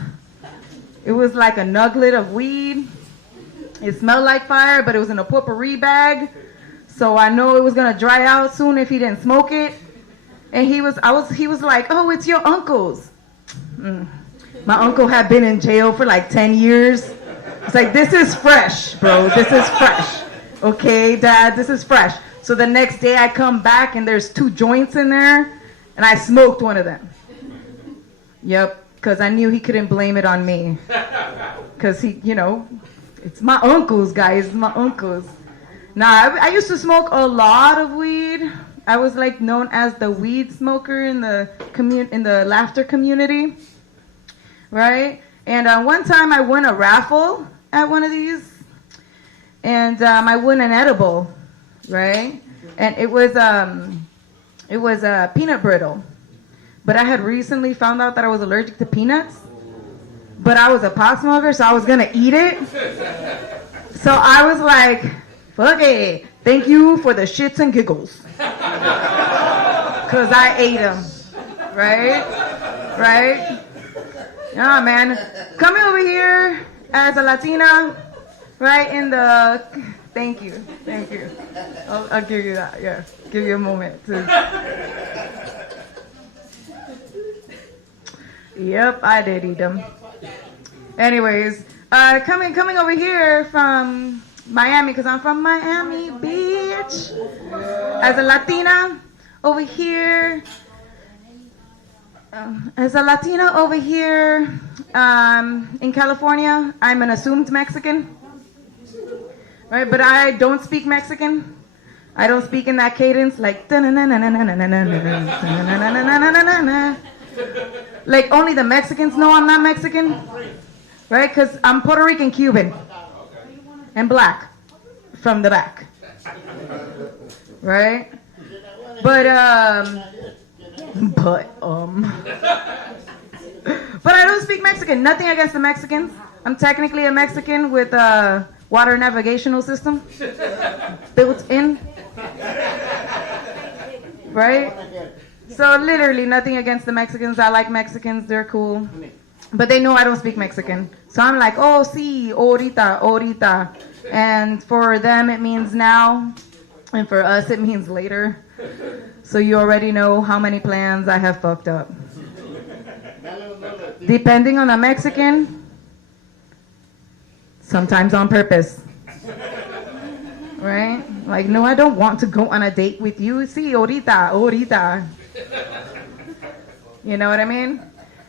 It was like a nugget of weed. It smelled like fire, but it was in a potpourri bag. So I know it was gonna dry out soon if he didn't smoke it. And he was like, oh, it's your uncle's. My uncle had been in jail for like 10 years. It's like, this is fresh, bro. This is fresh. Okay, Dad, this is fresh. So the next day I come back and there's 2 joints in there, and I smoked one of them. Yep, because I knew he couldn't blame it on me. Because he, it's my uncle's, guys, my uncle's. Nah, I used to smoke a lot of weed. I was like known as the weed smoker in the laughter community, right? And one time I won a raffle at one of these, and I won an edible, right? And it was a peanut brittle, but I had recently found out that I was allergic to peanuts. But I was a pot smoker, so I was gonna eat it. So I was like, fuck it. Thank you for the shits and giggles. Cause I ate them. Right? Yeah, man. Coming over here as a Latina, right, thank you. I'll give you that, yeah. Give you a moment Yep, I did eat them. Anyways, coming over here from Miami, because I'm from Miami Beach. As a Latina over here, in California, I'm an assumed Mexican. Right, but I don't speak Mexican. I don't speak in that cadence like like only the Mexicans know I'm not Mexican. Right? Because I'm Puerto Rican Cuban. And black from the back. Right? But I don't speak Mexican. Nothing against the Mexicans. I'm technically a Mexican with a water navigational system built in. Right? So literally nothing against the Mexicans. I like Mexicans. They're cool. But they know I don't speak Mexican. So I'm like, oh, sí, ahorita. And for them, it means now. And for us, it means later. So you already know how many plans I have fucked up. Depending on the Mexican, sometimes on purpose. Right? Like, no, I don't want to go on a date with you. Sí, ahorita. You know what I mean?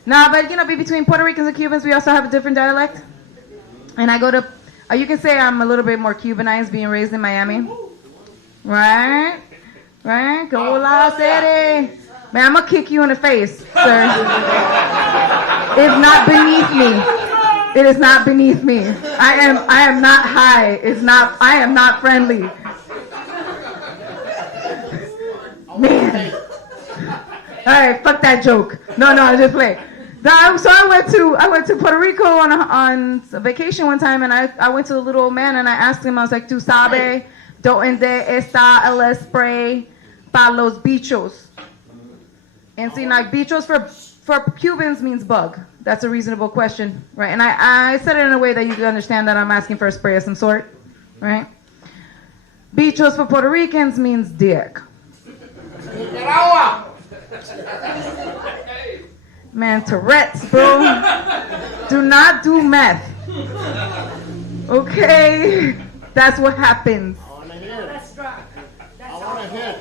No, but between Puerto Ricans and Cubans, we also have a different dialect. And I go to, you can say I'm a little bit more Cubanized being raised in Miami. Right? Go la city. Man, I'm gonna kick you in the face, sir. It's not beneath me. It is not beneath me. I am not high. I am not friendly. Man. Alright, fuck that joke. No, I'm just playing. So I went to Puerto Rico on vacation one time, and I went to the little old man and I asked him, I was like, ¿Tú sabes dónde está el spray para los bichos? And see, like, bichos for Cubans means bug. That's a reasonable question, right? And I said it in a way that you can understand that I'm asking for a spray of some sort, right? Bichos for Puerto Ricans means dick. Man, Tourette's, bro. Do not do meth. Okay? That's what happens. I want to hear.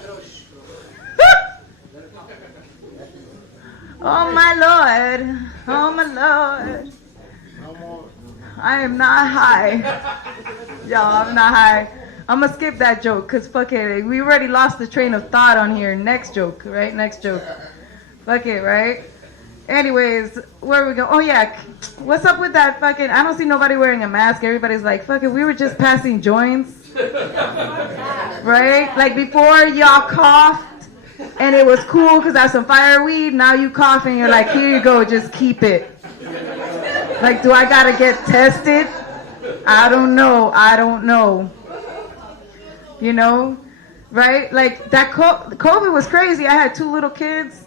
Oh my Lord. I am not high. Y'all, I'm not high. I'm gonna skip that joke, because fuck it. We already lost the train of thought on here. Next joke, right? Fuck it, right? Anyways, where we go? Oh yeah, what's up with that fucking? I don't see nobody wearing a mask. Everybody's like, fucking, we were just passing joints, right? Like before, y'all coughed, and it was cool because that's some fire weed. Now you cough and you're like, here you go, just keep it. Like, do I gotta get tested? I don't know. You know, right? Like that COVID was crazy. I had 2 little kids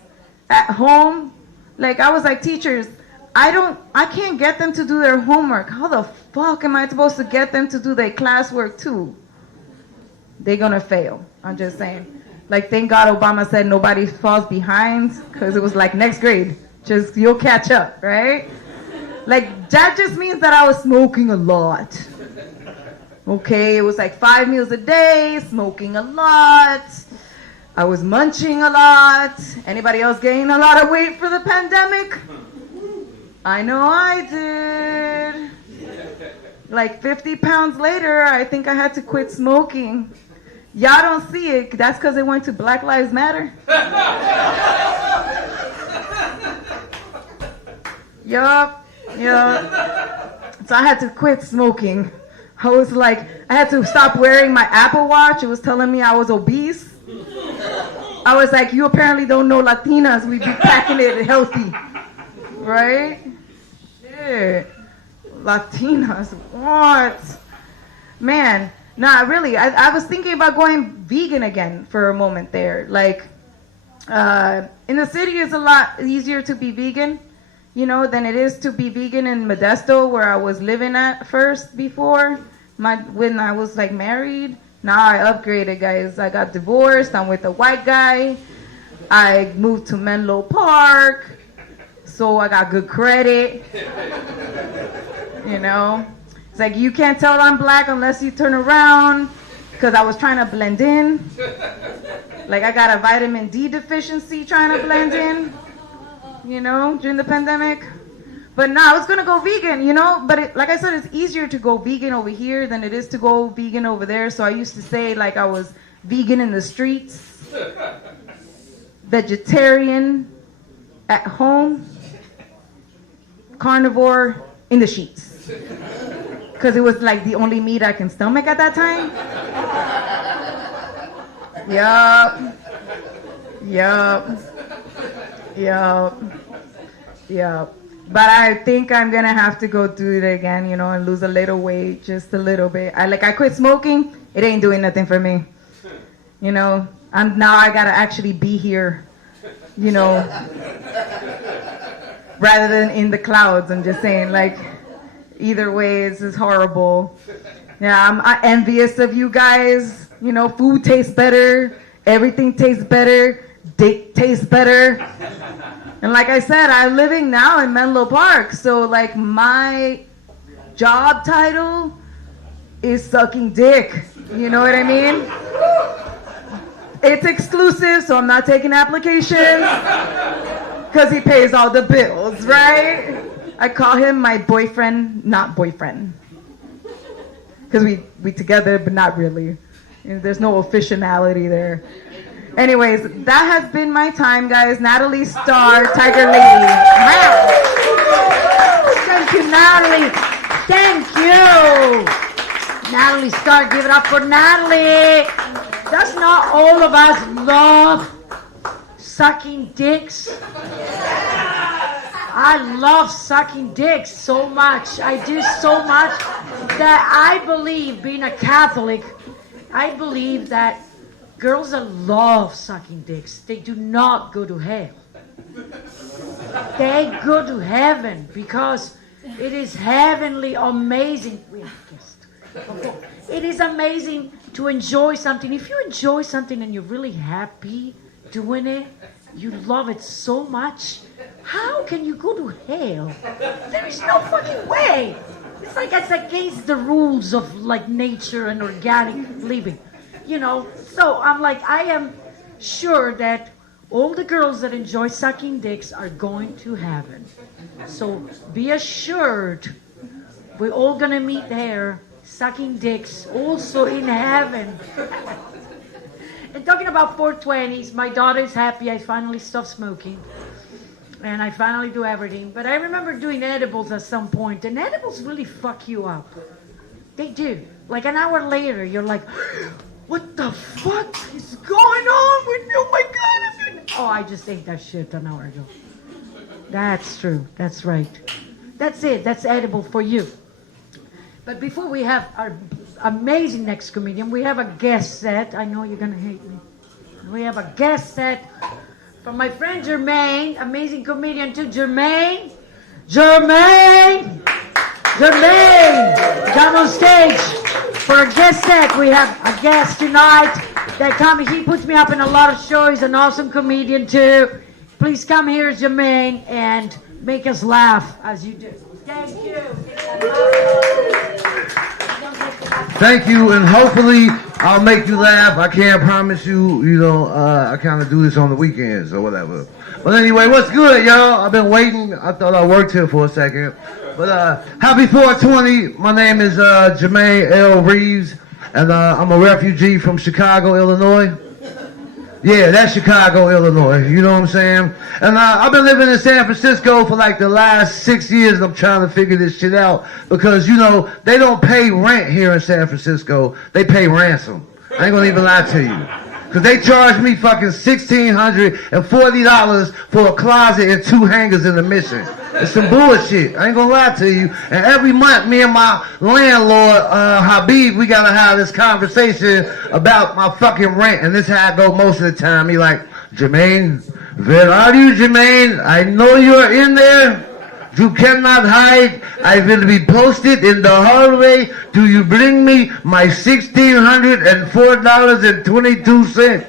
at home. Like, I was like, teachers, I can't get them to do their homework. How the fuck am I supposed to get them to do their classwork too? They're gonna fail. I'm just saying. Like, thank God Obama said nobody falls behind, because it was like next grade. Just, you'll catch up, right? Like, that just means that I was smoking a lot. Okay, it was like 5 meals a day, smoking a lot. I was munching a lot. Anybody else gain a lot of weight for the pandemic? I know I did. Like 50 pounds later, I think I had to quit smoking. Y'all don't see it. That's because it went to Black Lives Matter. Yup. So I had to quit smoking. I was like, I had to stop wearing my Apple Watch. It was telling me I was obese. I was like, you apparently don't know Latinas. We be packing it healthy. Right? Shit. Latinas. What? Man. Nah, really. I was thinking about going vegan again for a moment there. Like, in the city, it's a lot easier to be vegan, you know, than it is to be vegan in Modesto, where I was living at first before, when I was like married. Now I upgraded, guys. I got divorced. I'm with a white guy. I moved to Menlo Park, so I got good credit. You know, it's like you can't tell I'm black unless you turn around, because I was trying to blend in. Like, I got a vitamin D deficiency trying to blend in, you know, during the pandemic. But now I was going to go vegan, you know, but like I said, it's easier to go vegan over here than it is to go vegan over there. So I used to say, like, I was vegan in the streets, vegetarian at home, carnivore in the sheets. Because it was like the only meat I can stomach at that time. Yup. But I think I'm gonna have to go do it again, you know, and lose a little weight, just a little bit. I quit smoking. It ain't doing nothing for me. You know, now I gotta actually be here, you know, rather than in the clouds. I'm just saying, like, either way, it's just horrible. Yeah, I'm envious of you guys. You know, food tastes better. Everything tastes better. Dick tastes better. And like I said, I'm living now in Menlo Park. So, like, my job title is sucking dick. You know what I mean? It's exclusive, so I'm not taking applications. Because he pays all the bills, right? I call him my boyfriend, not boyfriend. Because we together, but not really. There's no officiality there. Anyways, that has been my time, guys. Natalie Starr, Tiger Lady. Wow. Thank you, Natalie. Thank you. Natalie Starr, give it up for Natalie. Does not all of us love sucking dicks? I love sucking dicks so much. I do so much that I believe, being a Catholic, I believe that girls that love sucking dicks, they do not go to hell. They go to heaven because it is heavenly amazing. We have a guest. It is amazing to enjoy something. If you enjoy something and you're really happy doing it, you love it so much, how can you go to hell? There is no fucking way. It's like it's against the rules of like nature and organic living. You know, so I'm like, I am sure that all the girls that enjoy sucking dicks are going to heaven. So be assured, we're all gonna meet there, sucking dicks, also in heaven. And talking about 420s, my daughter is happy I finally stopped smoking. and I finally do everything. But I remember doing edibles at some point, and edibles really fuck you up. They do. Like an hour later, you're like, what the fuck is going on with me? Oh my God. Oh, I just ate that shit an hour ago. That's true. That's right. That's it. That's edible for you. But before we have our amazing next comedian, we have a guest set. I know you're going to hate me. We have a guest set from my friend Jermaine, amazing comedian too. Jermaine, come on stage for a guest set. We have a guest tonight that comes. He puts me up in a lot of shows. An awesome comedian too. Please come here, Jermaine, and make us laugh as you do. Thank you. Thank you, and hopefully I'll make you laugh. I can't promise you, I kind of do this on the weekends or whatever. But anyway, what's good, y'all? I've been waiting. I thought I worked here for a second. But happy 420. My name is Jermaine L. Reeves, and I'm a refugee from Chicago, Illinois. Yeah, that's Chicago, Illinois. You know what I'm saying? And I've been living in San Francisco for like the last 6 years, and I'm trying to figure this shit out because, they don't pay rent here in San Francisco. They pay ransom. I ain't gonna even lie to you. Because they charge me fucking $1,640 for a closet and 2 hangers in the Mission. It's some bullshit. I ain't gonna lie to you. And every month, me and my landlord, Habib, we gotta have this conversation about my fucking rent. And this is how I go most of the time. He like, Jermaine, where are you, Jermaine? I know you're in there. You cannot hide. I will be posted in the hallway. Do you bring me my $1,604.22?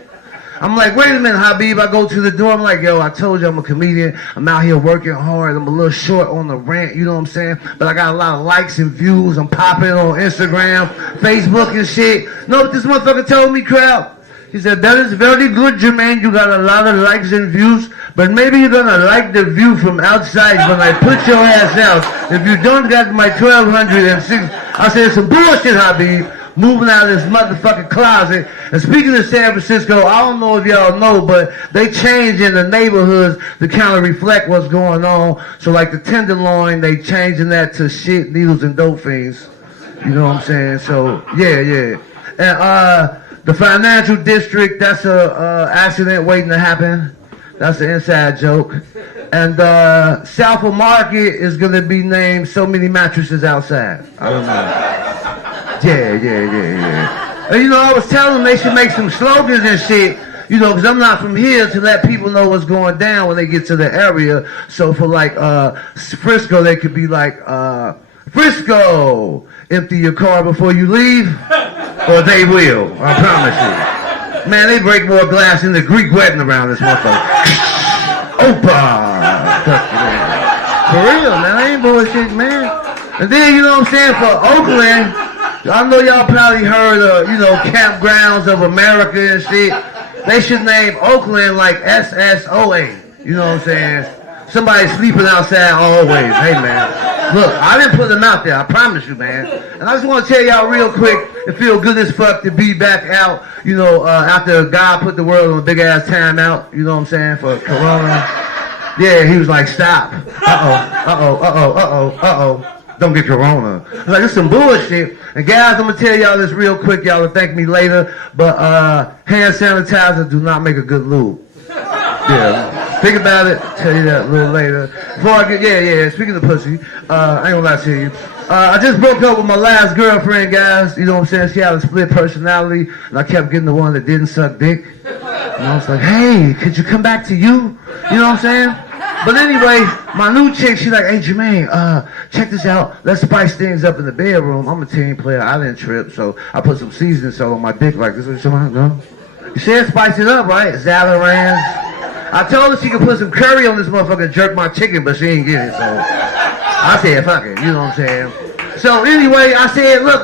I'm like, wait a minute, Habib. I go to the door. I'm like, yo, I told you I'm a comedian. I'm out here working hard. I'm a little short on the rent, you know what I'm saying? But I got a lot of likes and views. I'm popping on Instagram, Facebook and shit. Know what this motherfucker told me, crowd? He said, that is very good, Jermaine. You got a lot of likes and views, but maybe you're gonna like the view from outside when I put your ass out. If you don't get my 1,206, I said, some bullshit, Habib. Moving out of this motherfucking closet. And speaking of San Francisco, I don't know if y'all know, but they change in the neighborhoods to kind of reflect what's going on. So like the Tenderloin, they changing that to shit, needles, and dope fiends. You know what I'm saying? So, yeah. And the financial district, that's a accident waiting to happen. That's an inside joke. And South of Market is going to be named So Many Mattresses Outside. I don't know. Yeah. And, I was telling them they should make some slogans and shit, because I'm not from here, to let people know what's going down when they get to the area. So for like Frisco, they could be like, Frisco, empty your car before you leave, or they will, I promise you. Man, they break more glass than the Greek wedding around this motherfucker. Opa! For real, man, I ain't bullshit, man. And then, you know what I'm saying, for Oakland, I know y'all probably heard of, Campgrounds of America and shit. They should name Oakland like SSOA. You know what I'm saying? Somebody sleeping outside always. Hey, man. Look, I didn't put them out there. I promise you, man. And I just want to tell y'all real quick, it feels good as fuck to be back out, after God put the world on a big-ass timeout, you know what I'm saying, for Corona. Yeah, he was like, stop. Uh-oh. Don't get Corona. Like, it's some bullshit. And guys, I'm going to tell y'all this real quick. Y'all will thank me later. But hand sanitizer do not make a good lube. Yeah. Think about it. Tell you that a little later. Before I get, yeah. Speaking of pussy, I ain't gonna lie to you. I just broke up with my last girlfriend, guys. You know what I'm saying? She had a split personality, and I kept getting the one that didn't suck dick. And I was like, hey, could you come back to you? You know what I'm saying? But anyway, my new chick, she's like, hey, Jermaine, check this out. Let's spice things up in the bedroom. I'm a team player. I didn't trip, so I put some seasoning salt on my dick like this. What you want? No? You said spice it up, right? Zalarans. I told her she could put some curry on this motherfucker and jerk my chicken, but she ain't get it, so I said, fuck it, you know what I'm saying? So anyway, I said, look,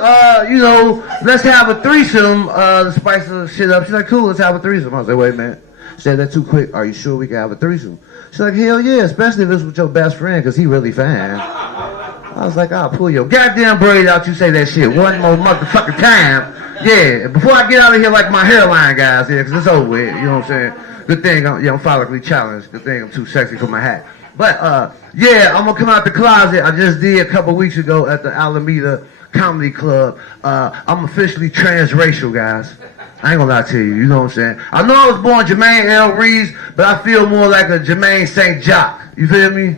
let's have a threesome to spice the shit up. She's like, cool, let's have a threesome. I was like, wait a minute. She said, that too quick. Are you sure we can have a threesome? She's like, hell yeah, especially if it's with your best friend, because he really fine. I was like, I'll pull your goddamn braid out, you say that shit one more motherfucking time. Yeah, before I get out of here like my hairline guys here, because it's over with, you know what I'm saying? Good thing I'm follically challenged. Good thing I'm too sexy for my hat. But, yeah, I'm going to come out the closet. I just did a couple weeks ago at the Alameda Comedy Club. I'm officially transracial, guys. I ain't gonna lie to you, you know what I'm saying? I know I was born Jermaine L. Reeves, but I feel more like a Jermaine St. Jock. You feel me?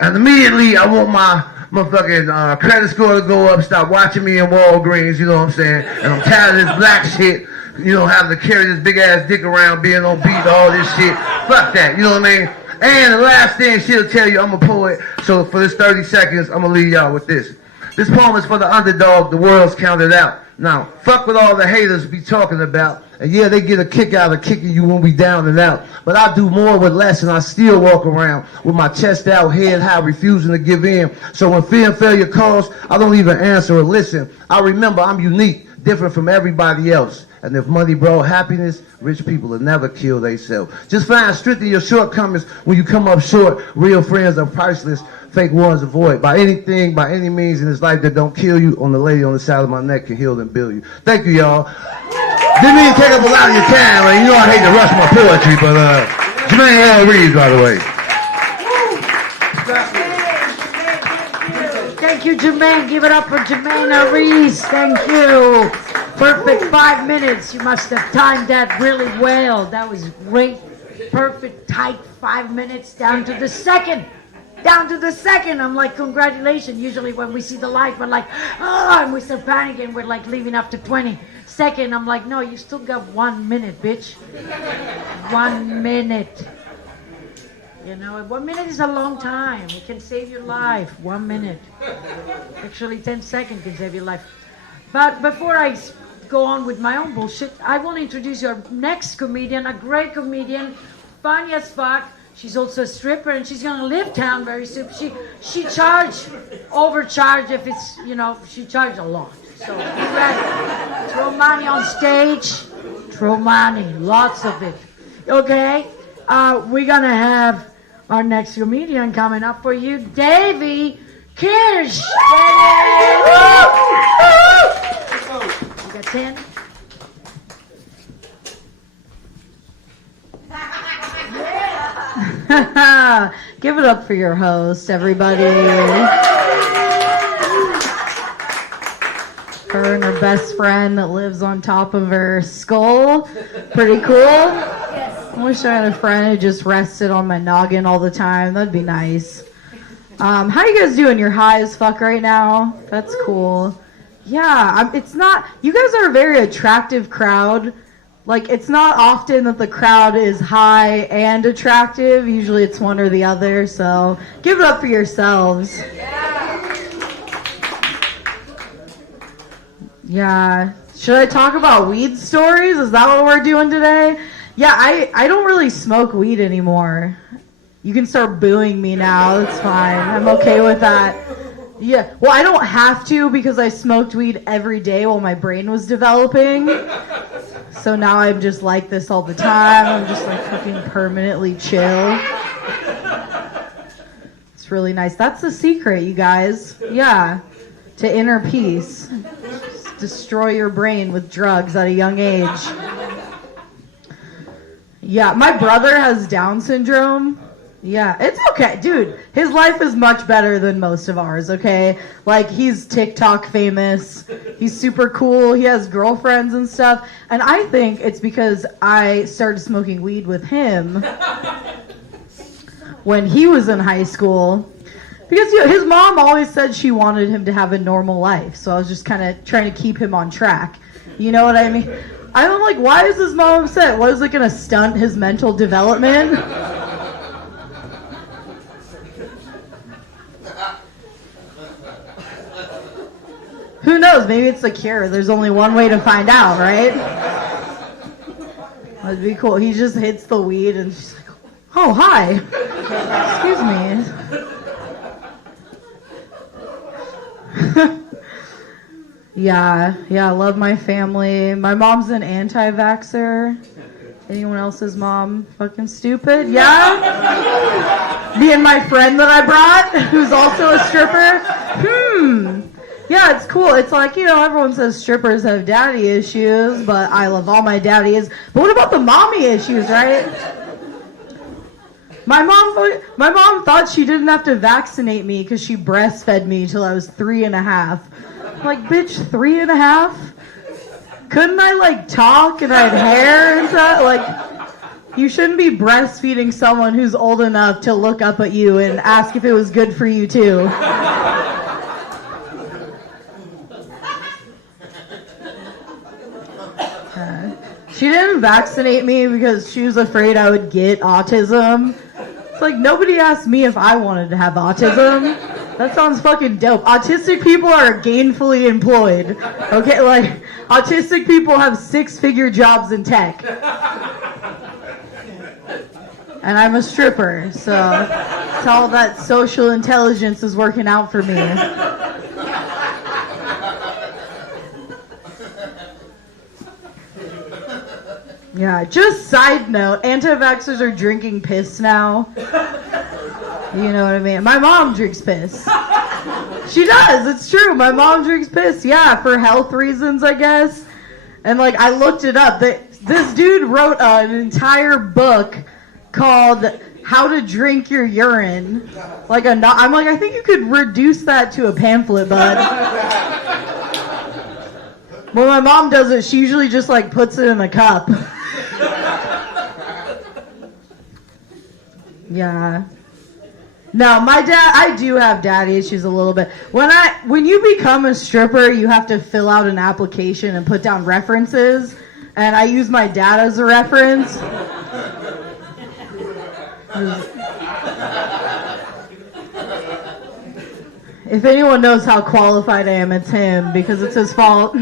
And immediately I want my fucking credit score to go up, stop watching me in Walgreens, you know what I'm saying? And I'm tired of this black shit, you know, having to carry this big ass dick around, being on beat, all this shit. Fuck that, you know what I mean? And the last thing she'll tell you, I'm a poet, so for this 30 seconds, I'm gonna leave y'all with this. This poem is for the underdog, the world's counted out. Now, fuck what all the haters be talking about. And yeah, they get a kick out of kicking you when we down and out. But I do more with less, and I still walk around with my chest out, head high, refusing to give in. So when fear and failure calls, I don't even answer or listen. I remember I'm unique, different from everybody else. And if money brought happiness, rich people will never kill themselves. Just find strength in your shortcomings when you come up short. Real friends are priceless. Fake ones avoid. By anything, by any means in this life that don't kill you, on the lady on the side of my neck can heal and build you. Thank you, y'all. Didn't mean to take up a lot of your time. Like, you know I hate to rush my poetry, but Jermaine L. Reeves, by the way. Thank you, Jermaine. Give it up for Jermaine L. Reeves. Thank you. Perfect 5 minutes. You must have timed that really well. That was great. Perfect, tight 5 minutes down to the second. Down to the second. I'm like, congratulations. Usually when we see the light, we're like, oh, and we start panicking. We're like leaving after 20 seconds. I'm like, no, you still got 1 minute, bitch. 1 minute. You know, 1 minute is a long time. It can save your life. 1 minute. Actually, 10 seconds can save your life. But before I go on with my own bullshit, I will introduce your next comedian, a great comedian, funny as fuck. She's also a stripper, and she's gonna leave town very soon. She overcharge if it's, you know, she charges a lot. So you guys throw money on stage, throw money, lots of it. Okay, we're gonna have our next comedian coming up for you, Davey Kirsch. You got 10? Give it up for your host, everybody. Her and her best friend that lives on top of her skull. Pretty cool. I wish I had a friend who just rested on my noggin all the time. That'd be nice. How you guys doing? You're high as fuck right now? That's cool. Yeah, it's not, you guys are a very attractive crowd. Like, it's not often that the crowd is high and attractive. Usually it's one or the other, so give it up for yourselves. Yeah. Should I talk about weed stories? Is that what we're doing today? Yeah, I don't really smoke weed anymore. You can start booing me now. That's fine. I'm okay with that. Yeah. Well, I don't have to because I smoked weed every day while my brain was developing. So now I'm just like this all the time. I'm just like fucking permanently chill. It's really nice. That's the secret, you guys. Yeah. To inner peace. Just destroy your brain with drugs at a young age. Yeah, my brother has Down syndrome. Yeah, it's okay. Dude, his life is much better than most of ours, okay? Like, he's TikTok famous. He's super cool. He has girlfriends and stuff. And I think it's because I started smoking weed with him when he was in high school. Because, you know, his mom always said she wanted him to have a normal life. So I was just kind of trying to keep him on track. You know what I mean? I'm like, why is his mom upset? What, is it going to stunt his mental development? Who knows? Maybe it's a cure. There's only one way to find out, right? That'd be cool. He just hits the weed and she's like, oh, hi. Excuse me. Yeah, I love my family. My mom's an anti-vaxxer. Anyone else's mom fucking stupid? Yeah? Me and my friend that I brought, who's also a stripper? Yeah, it's cool. It's like, everyone says strippers have daddy issues, but I love all my daddies. But what about the mommy issues, right? My mom thought she didn't have to vaccinate me because she breastfed me till I was 3.5. I'm like, bitch, 3.5? Couldn't I talk and I had hair and stuff? You shouldn't be breastfeeding someone who's old enough to look up at you and ask if it was good for you too. She didn't vaccinate me because she was afraid I would get autism. It's like, nobody asked me if I wanted to have autism. That sounds fucking dope. Autistic people are gainfully employed. Okay, autistic people have 6-figure jobs in tech. And I'm a stripper, so it's all that social intelligence is working out for me. Yeah, just side note, anti-vaxxers are drinking piss now. You know what I mean? My mom drinks piss. She does, it's true. My mom drinks piss, yeah, for health reasons, I guess. And I looked it up. This dude wrote an entire book called How to Drink Your Urine. I'm like, I think you could reduce that to a pamphlet, bud. When my mom does it, she usually just puts it in a cup. Yeah. No, my dad, I do have daddy issues a little bit. When you become a stripper, you have to fill out an application and put down references, and I use my dad as a reference. If anyone knows how qualified I am, it's him, because it's his fault.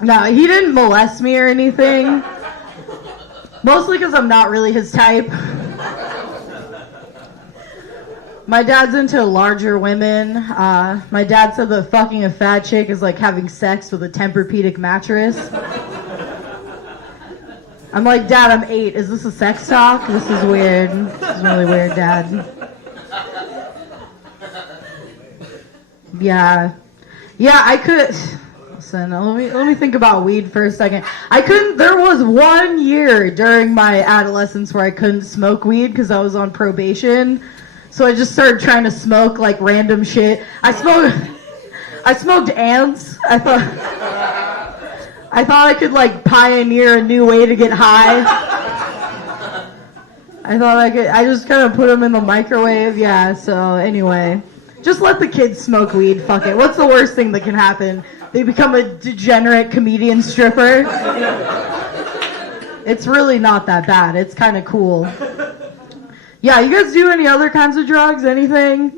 No, he didn't molest me or anything. Mostly because I'm not really his type. My dad's into larger women. My dad said that fucking a fat chick is like having sex with a Tempur-Pedic mattress. I'm like, Dad, I'm 8. Is this a sex talk? This is weird. This is really weird, Dad. Yeah, I could. Listen, let me think about weed for a second. There was 1 year during my adolescence where I couldn't smoke weed because I was on probation. So I just started trying to smoke random shit. I smoked ants. I thought I could pioneer a new way to get high. I just kind of put them in the microwave. Yeah, so anyway. Just let the kids smoke weed, fuck it. What's the worst thing that can happen? They become a degenerate comedian stripper. It's really not that bad. It's kind of cool. Yeah, you guys do any other kinds of drugs? Anything?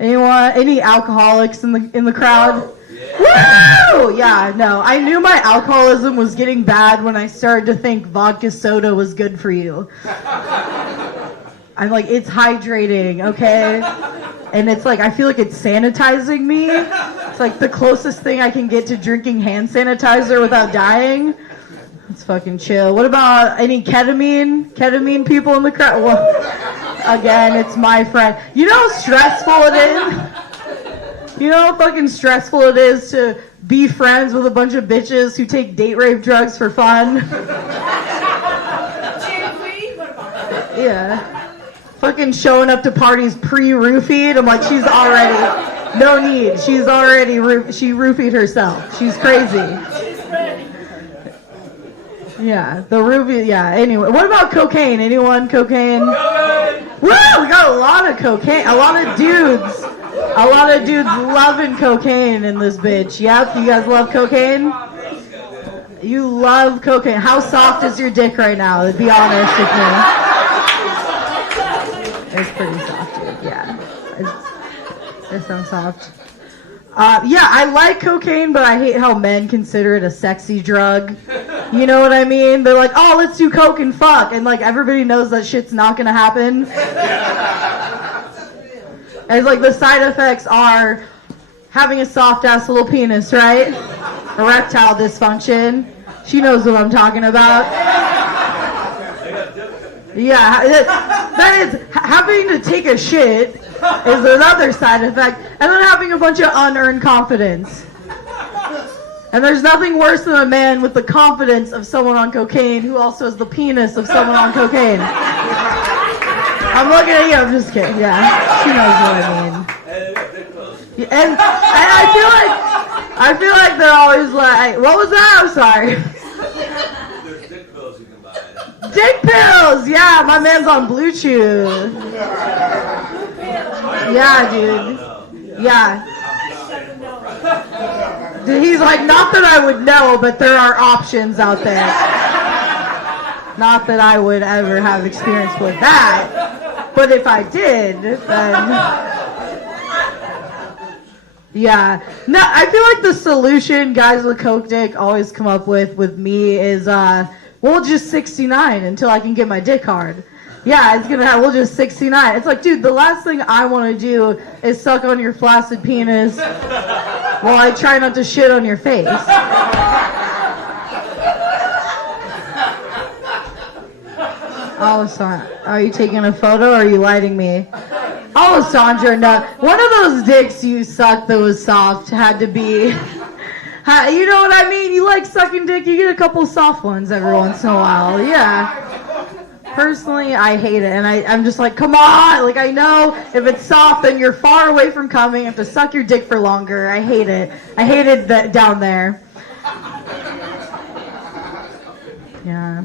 Anyone? Any alcoholics in the crowd? Woo! Yeah, no. I knew my alcoholism was getting bad when I started to think vodka soda was good for you. I'm like, it's hydrating, okay? And it's I feel like it's sanitizing me. It's the closest thing I can get to drinking hand sanitizer without dying. It's fucking chill. What about any ketamine? Ketamine people in the crowd? Well, again, it's my friend. You know how stressful it is? You know how fucking stressful it is to be friends with a bunch of bitches who take date rape drugs for fun? Yeah. Fucking showing up to parties pre-roofied. I'm like, she's already, no need. She's already, she roofied herself. She's crazy. Yeah, the roofie, yeah. Anyway, what about cocaine? Anyone? Cocaine? Woo! We got a lot of cocaine. A lot of dudes loving cocaine in this bitch. Yep, you guys love cocaine? You love cocaine. How soft is your dick right now? Be honest with me. It's pretty soft, dude. Yeah. It's so soft. Yeah, I like cocaine, but I hate how men consider it a sexy drug. You know what I mean? They're like, oh, let's do coke and fuck. And everybody knows that shit's not gonna happen. And the side effects are having a soft ass little penis, right? Erectile dysfunction. She knows what I'm talking about. Yeah, that is having to take a shit is another side effect. And then having a bunch of unearned confidence. And there's nothing worse than a man with the confidence of someone on cocaine who also has the penis of someone on cocaine. I'm looking at you, I'm just kidding. Yeah, she knows what I mean. And I feel like they're always like, what was that? I'm sorry. There's dick pills you can buy. Dick pills! Yeah, my man's on Blue Chew. Yeah, dude. Yeah. He's like, not that I would know, but there are options out there. Not that I would ever have experience with that. But if I did, then... Yeah. No, I feel like the solution guys with coke dick always come up with me is, we'll just 69 until I can get my dick hard. Yeah, we'll just 69. It's like, dude, the last thing I want to do is suck on your flaccid penis while I try not to shit on your face. Alessandra, are you taking a photo or are you lighting me? Alessandra, no. One of those dicks you sucked that was soft had to be... You know what I mean? You like sucking dick, you get a couple soft ones every once in a while. Yeah. Personally, I hate it, and I'm just like, come on! Like, I know if it's soft, then you're far away from coming. You have to suck your dick for longer. I hate it. I hated that down there. Yeah.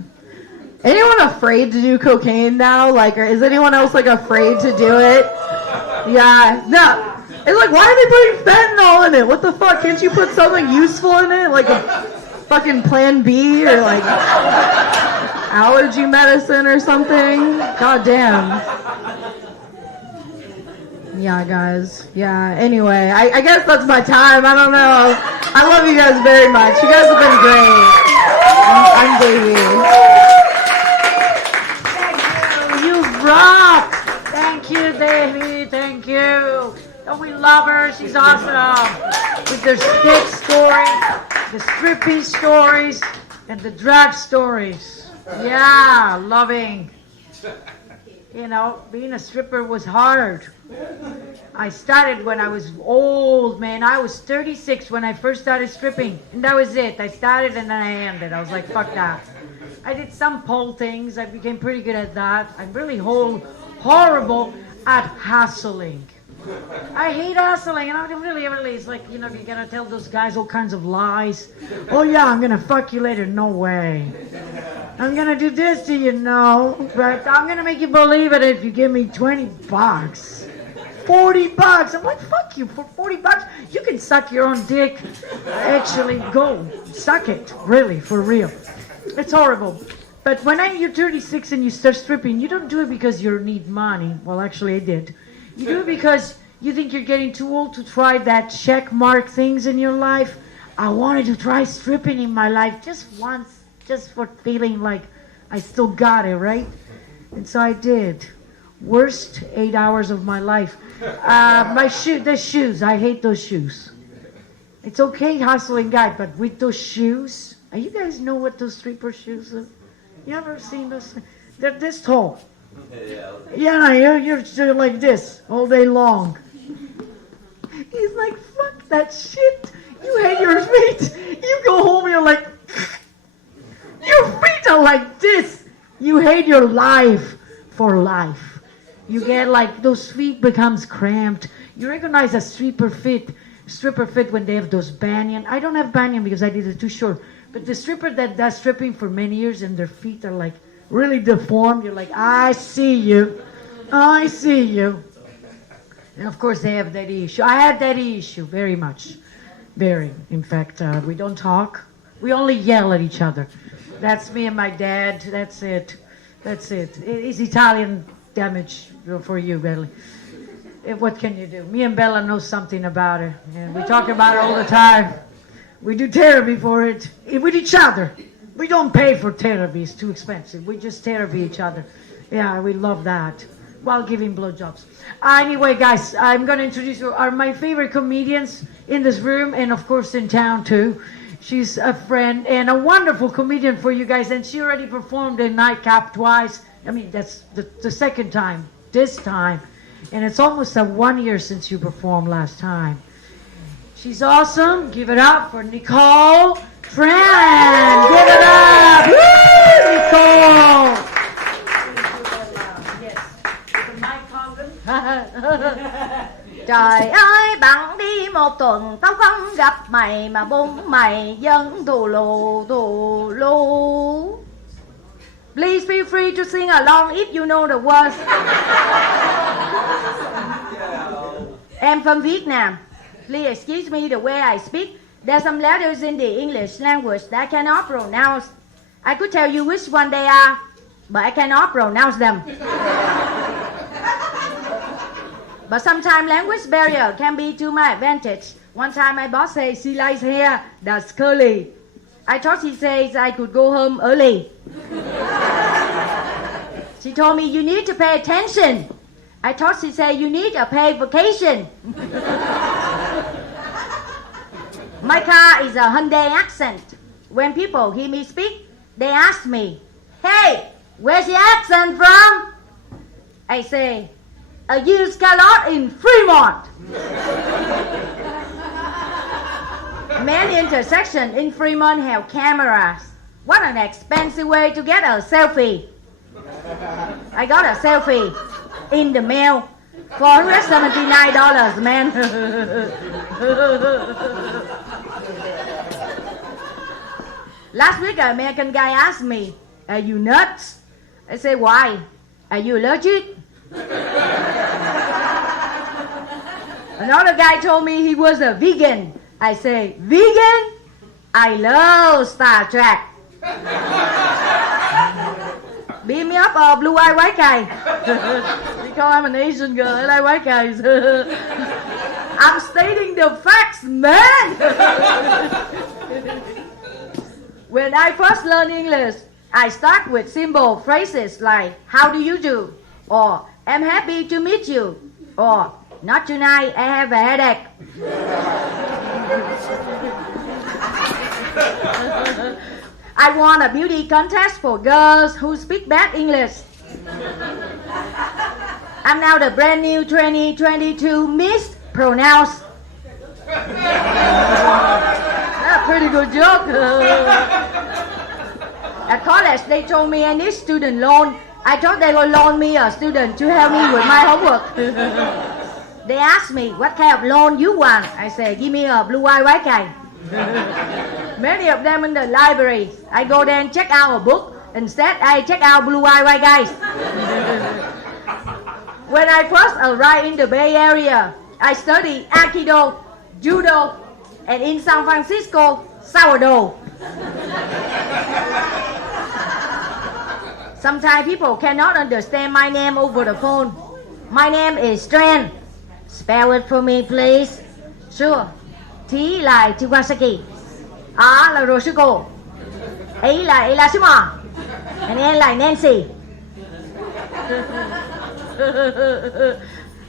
Anyone afraid to do cocaine now? Like, or is anyone else like afraid to do it? Yeah. No. It's like, why are they putting fentanyl in it? What the fuck? Can't you put something useful in it? Like a fucking Plan B or like allergy medicine or something? God damn. Yeah, guys. Yeah, anyway, I guess that's my time. I don't know. I love you guys very much. You guys have been great. I'm Davey. You rock! Thank you, Davey. Thank you. Oh, we love her. She's awesome. With the stick stories, the stripping stories, and the drag stories. Yeah, loving. You know, being a stripper was hard. I started when I was old, man. I was 36 when I first started stripping. And that was it. I started and then I ended. I was like, fuck that. I did some pole things. I became pretty good at that. I'm really horrible at hassling. I hate hassling, and I really, it's like, you know, you're gonna tell those guys all kinds of lies. Oh yeah, I'm gonna fuck you later. No way. I'm gonna do this to you, no. Right? I'm gonna make you believe it if you give me $20. $40. I'm like, fuck you, for $40, you can suck your own dick. Actually, go, suck it, really, for real. It's horrible. But when you're 36 and you start stripping, you don't do it because you need money. Well, actually, I did. You do it because you think you're getting too old to try that check mark things in your life. I wanted to try stripping in my life just once, just for feeling like I still got it, right? And so I did. Worst 8 hours of my life. The shoes, I hate those shoes. It's okay hustling guy, but with those shoes, you guys know what those stripper shoes are? You ever seen those? They're this tall. Yeah, you're still like this all day long. He's like, fuck that shit. You hate your feet. You go home, you're like, your feet are like this. You hate your life for life. You get like, those feet becomes cramped. You recognize a stripper fit when they have those banyan. I don't have banyan because I did it too short. But the stripper that does stripping for many years and their feet are like really deformed, you're like, I see you. I see you. And of course they have daddy issue. I had daddy issue very much. Very. In fact, we don't talk. We only yell at each other. That's me and my dad. That's it. That's it. It's Italian damage for you, Belly. What can you do? Me and Bella know something about it. And we talk about it all the time. We do therapy for it. With each other. We don't pay for therapy. It's too expensive. We just therapy each other. Yeah, we love that. While giving blowjobs. Anyway, guys, I'm going to introduce you my favorite comedians in this room and, of course, in town, too. She's a friend and a wonderful comedian for you guys. And she already performed in Nightcap twice. I mean, that's the second time. This time. And it's almost 1 year since you performed last time. She's awesome. Give it up for Nicole Tran. Give it up. Woo, Nicole. Yes. The mic Congan. Trời ơi bạn đi một tuần tao không gặp mày mà bụng mày vẫn thù lù. Please feel free to sing along if you know the words. I'm from Vietnam. Please excuse me the way I speak. There's some letters in the English language that I cannot pronounce. I could tell you which one they are, but I cannot pronounce them. But sometimes language barrier can be to my advantage. One time my boss says she likes hair that's curly. I thought she says I could go home early. She told me you need to pay attention. I thought she said you need a paid vacation. My car is a Hyundai accent. When people hear me speak, they ask me, "Hey, where's the accent from?" I say, "A used car lot in Fremont." Many intersections in Fremont have cameras. What an expensive way to get a selfie. I got a selfie in the mail. $479, man. Last week, an American guy asked me, "Are you nuts?" I say, "Why? Are you allergic?" Another guy told me he was a vegan. I say, "Vegan? I love Star Trek." Beam me up, blue-eyed white guy. Because I'm an Asian girl, I like white guys. I'm stating the facts, man. When I first learned English, I start with simple phrases like, "How do you do?" Or, "I'm happy to meet you." Or, "Not tonight, I have a headache." I won a beauty contest for girls who speak bad English. I'm now the brand new 2022 Miss Pronounce. That's a pretty good joke. At college, they told me I need student loan. I thought they would loan me a student to help me with my homework. They asked me, "What kind of loan you want?" I said, "Give me a blue-eyed white guy." Many of them in the library. I go there and check out a book. Instead, I check out blue-eyed white guys. When I first arrived in the Bay Area, I studied Aikido, Judo, and in San Francisco, sourdough. Sometimes people cannot understand my name over the phone. My name is Strand. Spell it for me, please. Sure. T là Chiwasaki. R là Roshiko. A là Elashima. And N là Nancy.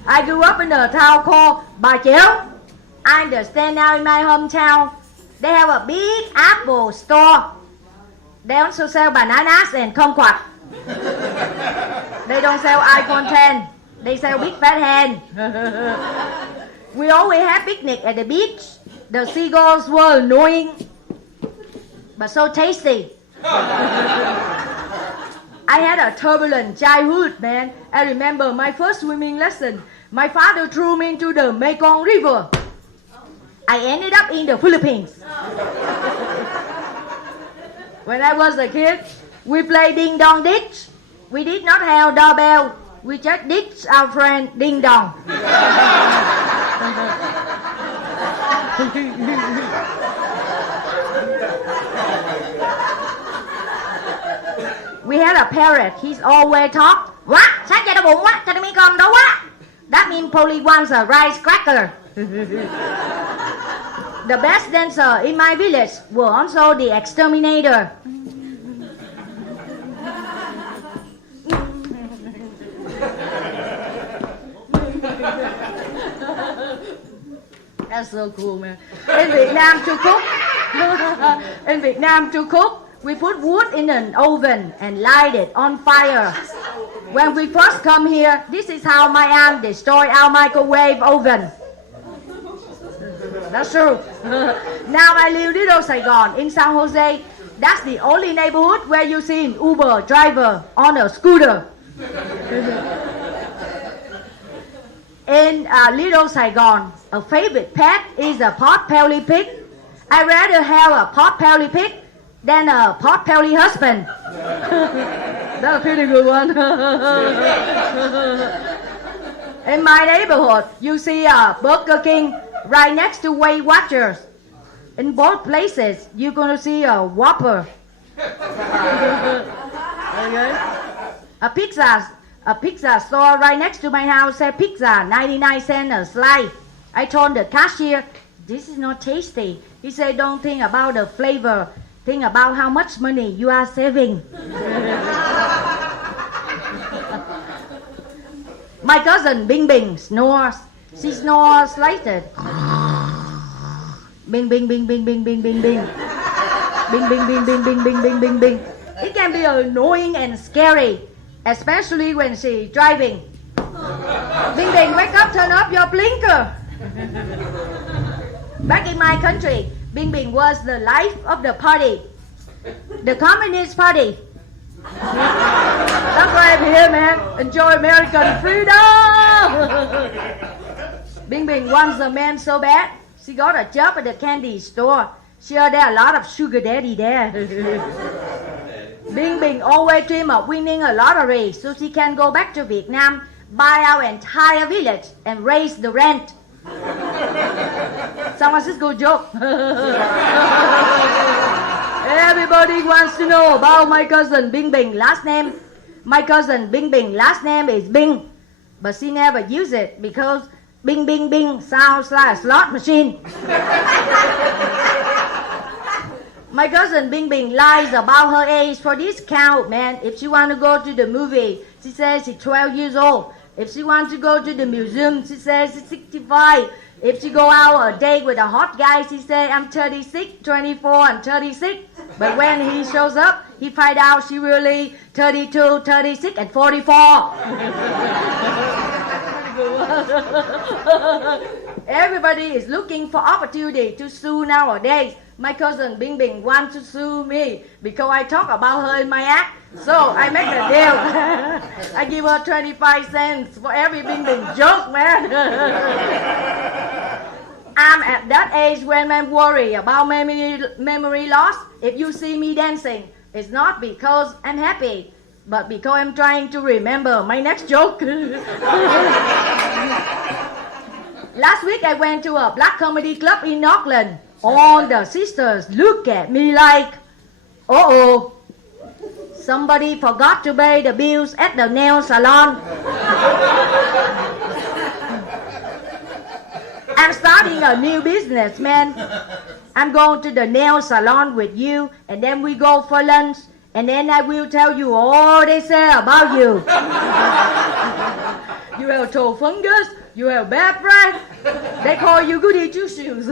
I grew up in a town called Bà Chéo. I understand now in my hometown, they have a big Apple store. They also sell bananas and kumquat. They don't sell iPhone 10. They sell big fat hand. We always have picnic at the beach. The seagulls were annoying, but so tasty. I had a turbulent childhood, man. I remember my first swimming lesson. My father threw me into the Mekong River. I ended up in the Philippines. When I was a kid, we played ding dong ditch. We did not have doorbell. We just ditched our friend ding dong. We had a parrot. He's always talk. What? Sáng giờ đau bụng quá, cho nó miếng cơm đâu quá. That means Polly wants a rice cracker. The best dancer in my village were also the exterminator. That's so cool, man. In Vietnam, to cook, we put wood in an oven and light it on fire. When we first come here, this is how my aunt destroyed our microwave oven. That's true. Now I live Little Saigon in San Jose. That's the only neighborhood where you see an Uber driver on a scooter. In Little Saigon, a favorite pet is a pot-belly pig. I'd rather have a pot-belly pig than a pot-belly husband. That's a pretty good one. In my neighborhood, you see a Burger King right next to Weight Watchers. In both places, you're going to see a Whopper. Okay. A pizza store right next to my house said pizza, 99 cents a slice. I told the cashier, this is not tasty. He said, don't think about the flavor. Think about how much money you are saving. My cousin Bing Bing snores. She snores like that. Bing, bing, bing, bing, bing, bing, bing, bing. Bing, bing, bing, bing, bing, bing, bing, bing, bing. It can be annoying and scary, especially when she's driving. Bing, bing, wake up, turn off your blinker. Back in my country, Bing Bing was the life of the party. The Communist Party. That's why I'm here, man. Enjoy American freedom. Bing Bing wants a man so bad. She got a job at the candy store. Sure, there are a lot of sugar daddy there. Bing Bing always dream of winning a lottery so she can go back to Vietnam, buy our entire village, and raise the rent. San Francisco joke. Everybody wants to know about my cousin Bing Bing last name. My cousin Bing Bing last name is Bing, but she never use it because Bing Bing Bing sounds like a slot machine. My cousin Bing Bing lies about her age for discount, man. If she want to go to the movie, she says she's 12 years old. If she wants to go to the museum, she says she's 65. If she go out on a date with a hot guy, she say I'm 36, 24, and 36. But when he shows up, he find out she really 32, 36, and 44. Everybody is looking for opportunity to sue nowadays. My cousin Bing Bing wants to sue me because I talk about her in my act. So I make a deal. I give her 25 cents for every Bing Bing joke, man. I'm at that age when I'm worried about memory loss. If you see me dancing, it's not because I'm happy, but because I'm trying to remember my next joke. Last week I went to a black comedy club in Auckland. All the sisters look at me like, uh-oh, somebody forgot to pay the bills at the nail salon. I'm starting a new business, man. I'm going to the nail salon with you, and then we go for lunch, and then I will tell you all they say about you. You have toe fungus, you have bad breath, they call you goody two-shoes.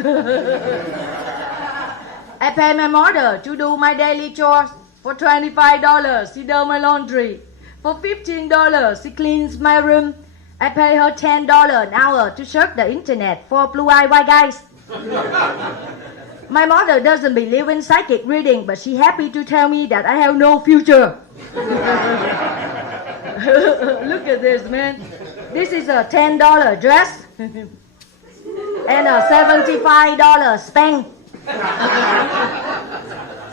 I pay my mother to do my daily chores. For $25, she does my laundry. For $15, she cleans my room. I pay her $10 an hour to surf the internet for blue-eyed white guys. My mother doesn't believe in psychic reading, but she's happy to tell me that I have no future. Look at this, man. This is a $10 dress and a $75 spank.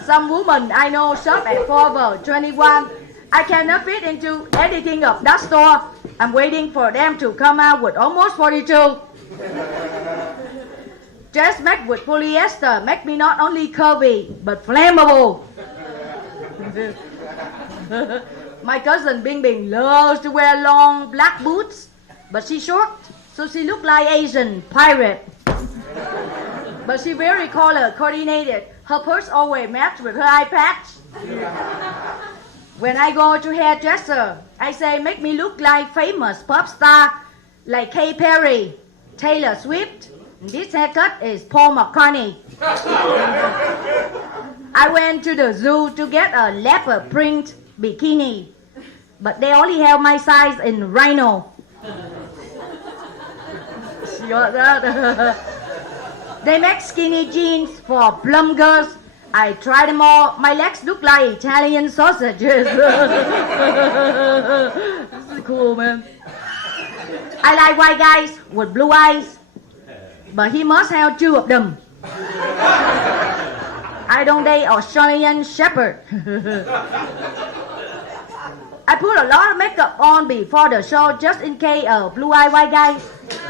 Some woman I know shop at Forever 21. I cannot fit into anything of that store. I'm waiting for them to come out with almost 42. Dress made with polyester make me not only curvy, but flammable. My cousin Bing Bing loves to wear long black boots, but she's short, so she look like Asian pirate. But she very color coordinated. Her purse always match with her eye patch. When I go to hairdresser, I say make me look like famous pop star, like Katy Perry, Taylor Swift. This haircut is Paul McCartney. I went to the zoo to get a leopard print bikini. but they only have my size in Rhino. You got that? They make skinny jeans for plum girls. I tried them all. My legs look like Italian sausages. This is cool, man. I like white guys with blue eyes, but he must have 2 of them. I don't date Australian Shepherd. I put a lot of makeup on before the show just in case a blue-eyed white guy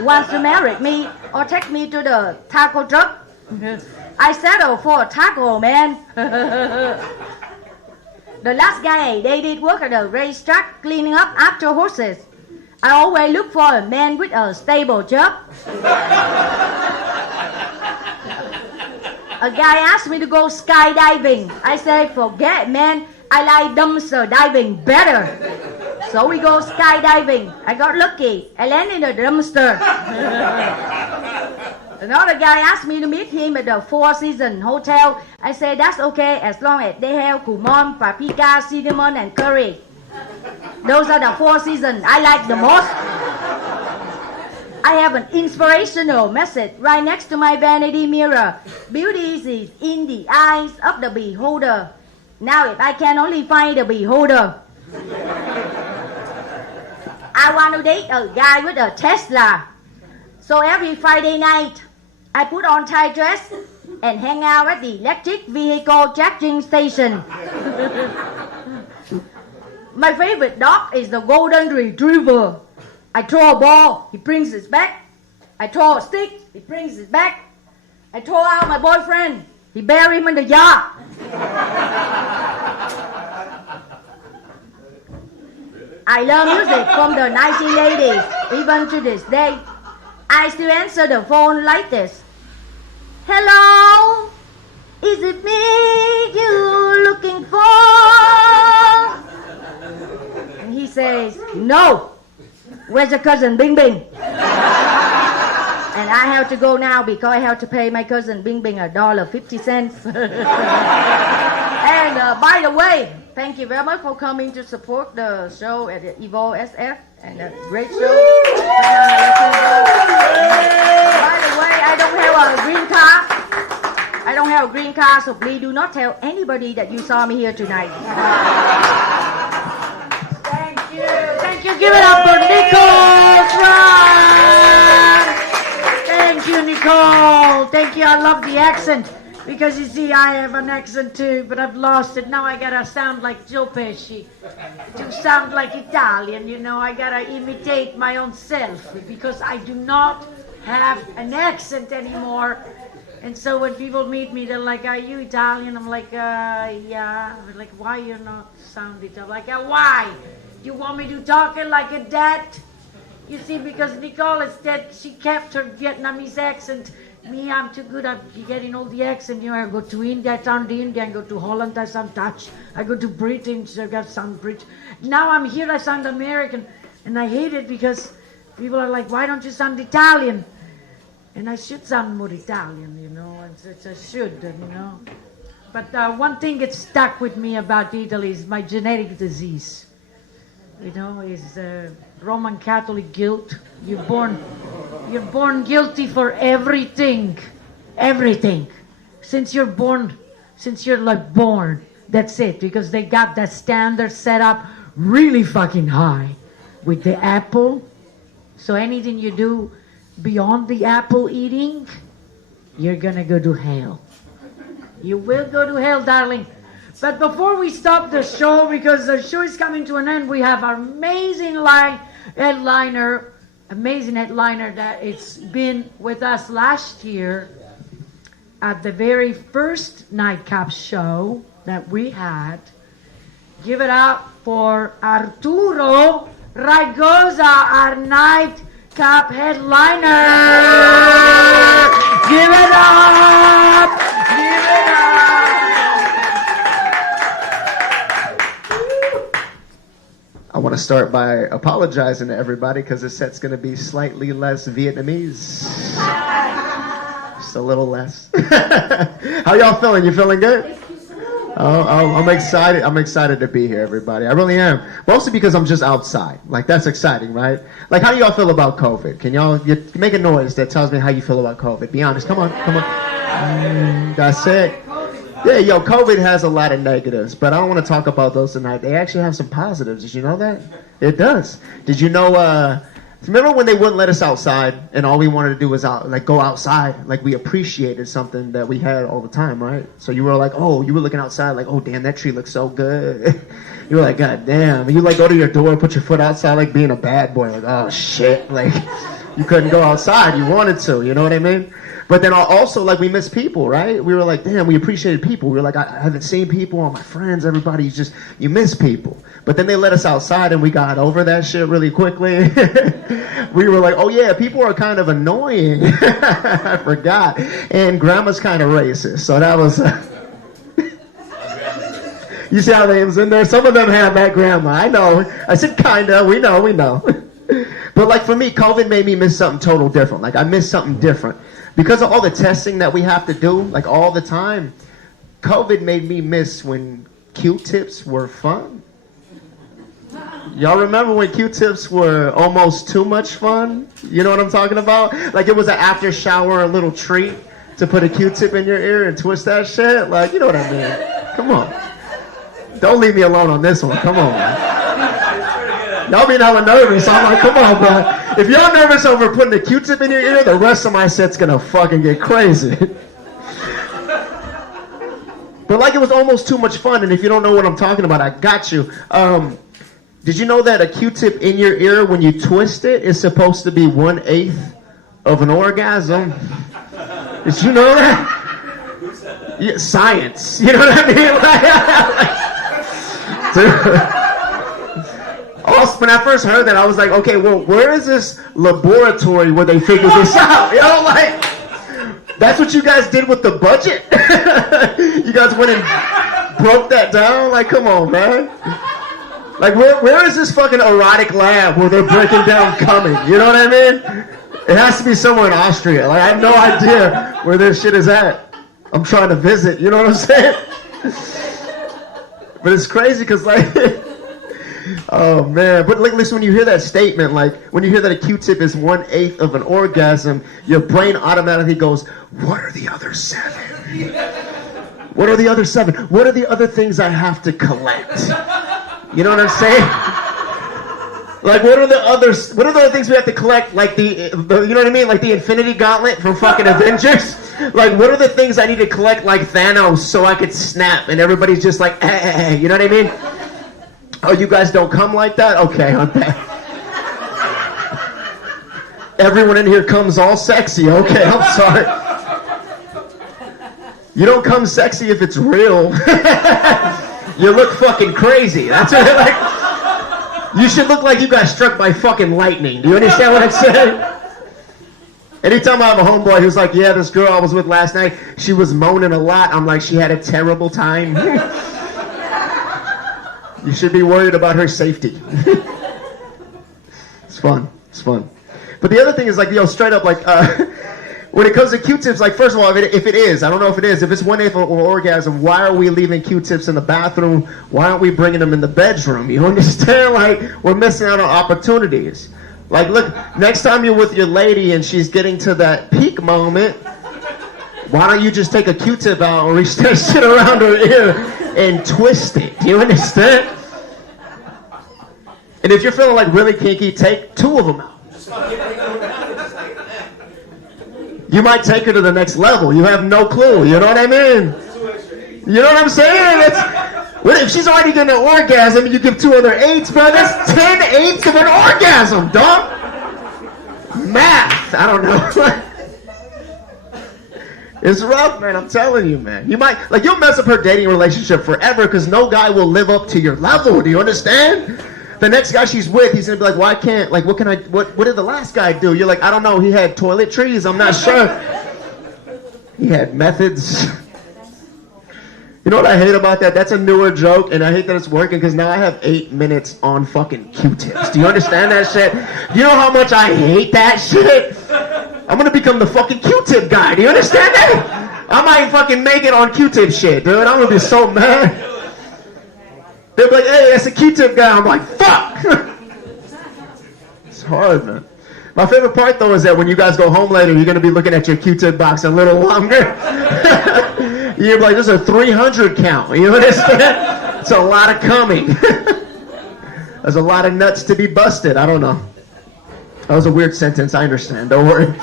wants to marry me or take me to the taco truck. I settled for a taco, man. The last guy I dated worked at a racetrack cleaning up after horses. I always look for a man with a stable job. A guy asked me to go skydiving. I said, forget, man. I like dumpster diving better. So we go skydiving. I got lucky. I landed in a dumpster. Another guy asked me to meet him at the Four Seasons Hotel. I said, that's okay as long as they have cumin, paprika, cinnamon, and curry. Those are the 4 seasons I like the most. I have an inspirational message right next to my vanity mirror. Beauty is in the eyes of the beholder. Now if I can only find the beholder. I want to date a guy with a Tesla. So every Friday night, I put on Thai dress and hang out at the electric vehicle charging station. My favorite dog is the Golden Retriever. I throw a ball, he brings it back. I throw a stick, he brings it back. I throw out my boyfriend, he bury him in the yard. I love music from the 1980s, even to this day. I still answer the phone like this. Hello, is it me you looking for? And he says, no. Where's your cousin Bing Bing? And I have to go now because I have to pay my cousin Bing Bing $1.50. And by the way, thank you very much for coming to support the show at the Evo SF and a great show. By the way, I don't have a green card. I don't have a green card, so please do not tell anybody that you saw me here tonight. Thank you. Thank you. Give it up for Nicole Tran. Thank you, Nicole. Thank you. I love the accent. Because you see, I have an accent too, but I've lost it. Now I gotta sound like Joe Pesci. To sound like Italian, you know, I gotta imitate my own self. Because I do not have an accent anymore. And so when people meet me, they're like, are you Italian? I'm like, yeah. They're like, why you not sound Italian? I'm like, why? You want me to talk it like a dad? You see, because Nicole is dead, she kept her Vietnamese accent. Me, I'm too good at getting all the accent. You know, I go to India, I sound Indian. I go to Holland, I sound Dutch. I go to Britain, so I sound British. Now I'm here, I sound American. And I hate it because people are like, why don't you sound Italian? And I should sound more Italian, you know. I should, you know. But one thing that stuck with me about Italy is my genetic disease. You know, is Roman Catholic guilt. You're born guilty for everything, everything. Since you're born, that's it. Because they got that standard set up really fucking high with the apple. So anything you do beyond the apple eating, you're gonna go to hell. You will go to hell, darling. But before we stop the show, because the show is coming to an end, we have our amazing headliner that it's been with us last year at the very first Nightcap show that we had. Give it up for Arturo Raigosa, our Nightcap headliner. Give it up! Give it up! I want to start by apologizing to everybody because this set's going to be slightly less Vietnamese. Just a little less. How y'all feeling? You feeling good? I'm excited. I'm excited to be here, everybody. I really am. Mostly because I'm just outside. Like, that's exciting, right? Like, how do y'all feel about COVID? Can y'all make a noise that tells me how you feel about COVID? Be honest. Come on. That's it. Yeah, yo, COVID has a lot of negatives, but I don't want to talk about those tonight. They actually have some positives. Did you know that? It does. Did you know, remember when they wouldn't let us outside and all we wanted to do was go outside? Like, we appreciated something that we had all the time, right? So you were like, oh, you were looking outside like, oh, damn, that tree looks so good. You were like, God damn. And you like go to your door, put your foot outside like being a bad boy. Like, oh, shit. Like, you couldn't go outside. You wanted to. You know what I mean? But then also, like, we miss people, right? We were like, damn, we appreciated people. We were like, I haven't seen people, all my friends, everybody. You miss people. But then they let us outside, and we got over that shit really quickly. We were like, oh, yeah, people are kind of annoying. I forgot. And grandma's kind of racist. So that was... You see how they was in there? Some of them have that grandma. I know. I said kind of. We know. But, like, for me, COVID made me miss something total different. Like, I missed something different. Because of all the testing that we have to do, like, all the time, COVID made me miss when Q-tips were fun. Y'all remember when Q-tips were almost too much fun? You know what I'm talking about? Like, it was an after shower, a little treat to put a Q-tip in your ear and twist that shit. Like, you know what I mean? Come on. Don't leave me alone on this one. Come on, man. Y'all being hella nervous. I'm like, come on, bro. If y'all nervous over putting a Q-tip in your ear, the rest of my set's gonna fucking get crazy. But like, it was almost too much fun, and if you don't know what I'm talking about, I got you. Did you know that a Q-tip in your ear, when you twist it, is supposed to be 1/8 of an orgasm? Did you know that? Who said that? Yeah, science. You know what I mean? Also, when I first heard that, I was like, okay, well, where is this laboratory where they figured this out? You know, like, that's what you guys did with the budget? You guys went and broke that down? Like, come on, man. Like, where is this fucking erotic lab where they're breaking down coming? You know what I mean? It has to be somewhere in Austria. Like, I have no idea where this shit is at. I'm trying to visit, you know what I'm saying? But it's crazy because, like... Oh, man. But like, listen, when you hear that statement, like, when you hear that a Q-tip is 1/8 of an orgasm, your brain automatically goes, what are the other 7? What are the other 7? What are the other things I have to collect? You know what I'm saying? Like, what are the other things we have to collect? Like the you know what I mean? Like the Infinity Gauntlet from fucking Avengers? Like, what are the things I need to collect like Thanos so I could snap and everybody's just like, you know what I mean? Oh, you guys don't come like that? Okay, I'm back. Everyone in here comes all sexy. Okay, I'm sorry. You don't come sexy if it's real. You look fucking crazy. That's what like. You should look like you got struck by fucking lightning. Do you understand what I'm saying? Anytime I have a homeboy who's like, yeah, this girl I was with last night, she was moaning a lot. I'm like, she had a terrible time. You should be worried about her safety. It's fun. But the other thing is, like, yo, straight up, like, when it comes to Q-tips, like, first of all, if it is, I don't know if it is, if it's 1/8 of an orgasm, why are we leaving Q-tips in the bathroom? Why aren't we bringing them in the bedroom? You understand? Like, we're missing out on opportunities. Like, look, next time you're with your lady and she's getting to that peak moment, why don't you just take a Q-tip out and reach that shit around her ear and twist it? Do you understand? And if you're feeling like really kinky, take 2 of them out. You might take her to the next level. You have no clue. You know what I mean? You know what I'm saying? What if she's already getting an orgasm and you give 2 other 8s, bro? That's 10/8 of an orgasm, dog. Math. I don't know. It's rough, man. I'm telling you, man. You might, like, you'll mess up her dating relationship forever because no guy will live up to your level. Do you understand? The next guy she's with, he's gonna be like, why can't, like, what did the last guy do? You're like, I don't know. He had toiletries. I'm not sure. He had methods. You know what I hate about that? That's a newer joke, and I hate that it's working because now I have 8 minutes on fucking Q-tips. Do you understand that shit? Do you know how much I hate that shit? I'm gonna become the fucking Q-tip guy. Do you understand that? I might fucking make it on Q-tip shit, dude. I'm gonna be so mad. They'll be like, hey, that's a Q-tip guy. I'm like, fuck. It's hard, man. My favorite part, though, is that when you guys go home later, you're going to be looking at your Q-tip box a little longer. You're like, there's a 300 count. You understand? It's a lot of coming. There's a lot of nuts to be busted. I don't know. That was a weird sentence. I understand. Don't worry.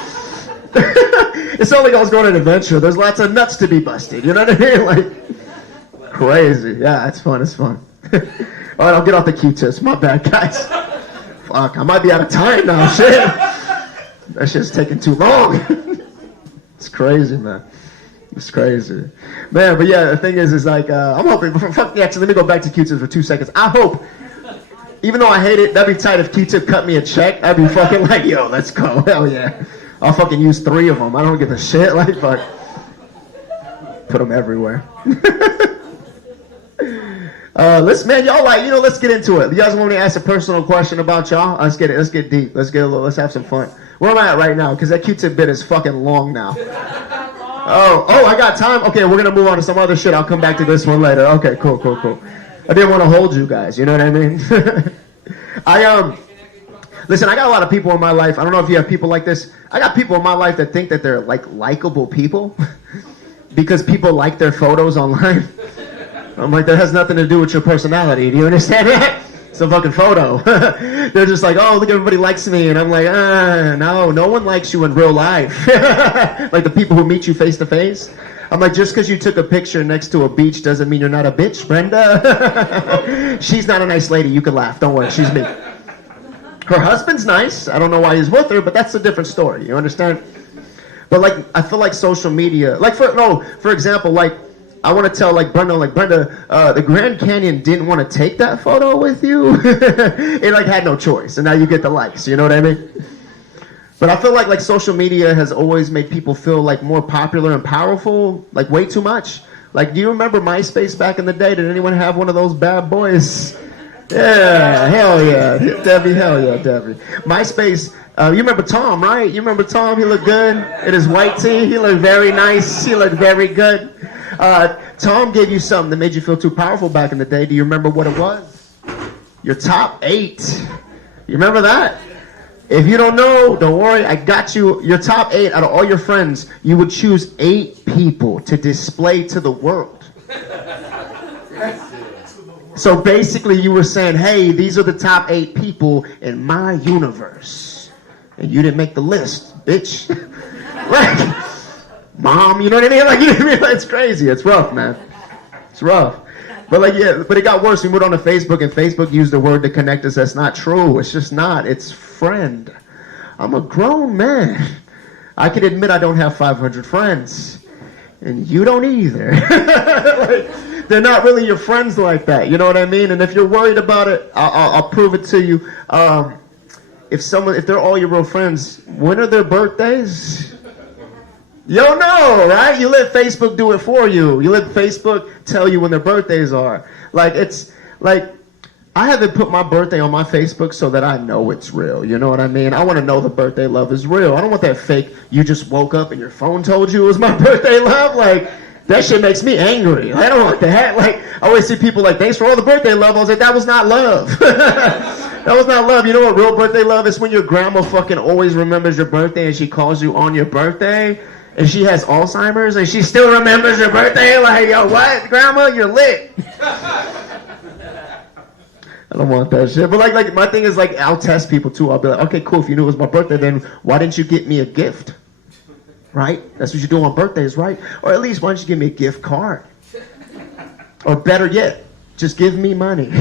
It's not like I was going on an adventure. There's lots of nuts to be busted. You know what I mean? Like, crazy. Yeah, it's fun. It's fun. All right, I'll get off the Q-tips. My bad, guys. Fuck, I might be out of time now. Shit. That shit's taking too long. It's crazy, man. It's crazy. Man, but yeah, the thing is like, I'm hoping, fuck the accent. Let me go back to Q-tips for 2 seconds. I hope, even though I hate it, that'd be tight if Q-tip cut me a check. I'd be fucking like, yo, let's go. Hell yeah. I'll fucking use 3 of them. I don't give a shit. Like, fuck. Put them everywhere. Man, y'all like, let's get into it. You guys want me to ask a personal question about y'all? Let's get deep. Let's have some fun. Where am I at right now? Because that Q-tip bit is fucking long now. Oh, I got time? Okay, we're going to move on to some other shit. I'll come back to this one later. Okay, cool. I didn't want to hold you guys, you know what I mean? Listen, I got a lot of people in my life. I don't know if you have people like this. I got people in my life that think that they're like likable people because people like their photos online. I'm like, that has nothing to do with your personality. Do you understand that? It's a fucking photo. They're just like, oh, look, everybody likes me. And I'm like, no one likes you in real life. Like the people who meet you face to face. I'm like, just because you took a picture next to a beach doesn't mean you're not a bitch, Brenda. She's not a nice lady. You can laugh. Don't worry. She's me. Her husband's nice. I don't know why he's with her, but that's a different story. You understand? But like, I feel like social media, like for example, like, I want to tell Brenda, the Grand Canyon didn't want to take that photo with you. It like had no choice, and now you get the likes. You know what I mean? But I feel like social media has always made people feel like more popular and powerful, like way too much. Like, do you remember MySpace back in the day? Did anyone have one of those bad boys? Yeah, hell yeah, Debbie, hell yeah, Debbie. MySpace. You remember Tom, right? You remember Tom? He looked good in his white tee. He looked very nice. He looked very good. Tom gave you something that made you feel too powerful back in the day. Do you remember what it was? Your top 8. You remember that? If you don't know, don't worry. I got you. Your top 8 out of all your friends, you would choose 8 people to display to the world. So basically you were saying, hey, these are the top 8 people in my universe. And you didn't make the list, bitch. Like, Mom, you know what I mean? Like, you know what I mean? It's crazy. It's rough, man. It's rough. But like, yeah, but it got worse. We moved on to Facebook, and Facebook used the word to connect us. That's not true. It's just not. It's friend. I'm a grown man. I can admit I don't have 500 friends. And you don't either. Like, they're not really your friends like that. You know what I mean? And if you're worried about it, I'll prove it to you. If they're all your real friends, when are their birthdays? You don't know, right? You let Facebook do it for you. You let Facebook tell you when their birthdays are. Like, it's like, I haven't put my birthday on my Facebook so that I know it's real. You know what I mean? I want to know the birthday love is real. I don't want that fake, you just woke up and your phone told you it was my birthday love. Like, that shit makes me angry. I don't want that. Like, I always see people like, thanks for all the birthday love. I was like, that was not love. That was not love. You know what real birthday love is? When your grandma fucking always remembers your birthday and she calls you on your birthday. And she has Alzheimer's and she still remembers your birthday. Like, yo, what? Grandma, you're lit. I don't want that shit. But like my thing is like, I'll test people too. I'll be like, okay, cool. If you knew it was my birthday, then why didn't you get me a gift? Right? That's what you do on birthdays, right? Or at least why don't you give me a gift card? Or better yet, just give me money.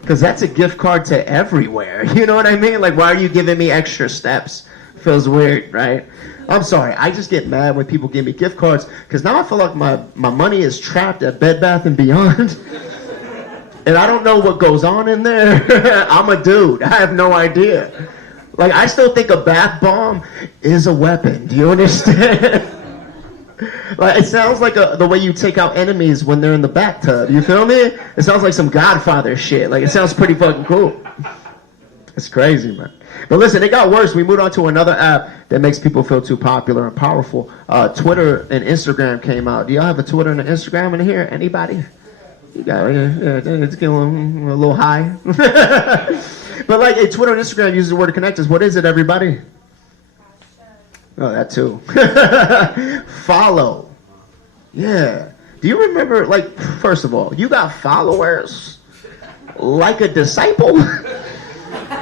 Because that's a gift card to everywhere. You know what I mean? Like, why are you giving me extra steps? Feels weird, right? I'm sorry. I just get mad when people give me gift cards because now I feel like my money is trapped at Bed Bath & Beyond. And I don't know what goes on in there. I'm a dude. I have no idea. Like, I still think a bath bomb is a weapon. Do you understand? Like, it sounds like the way you take out enemies when they're in the bathtub. You feel me? It sounds like some Godfather shit. Like, it sounds pretty fucking cool. It's crazy, man. But listen, it got worse. We moved on to another app that makes people feel too popular and powerful. Twitter and Instagram came out. Do y'all have a Twitter and an Instagram in here? Anybody? You got it. Yeah, it's getting a little high. But like, hey, Twitter and Instagram uses the word to connect us. What is it, everybody? Oh, that too. Follow. Yeah. Do you remember, like, first of all, you got followers like a disciple?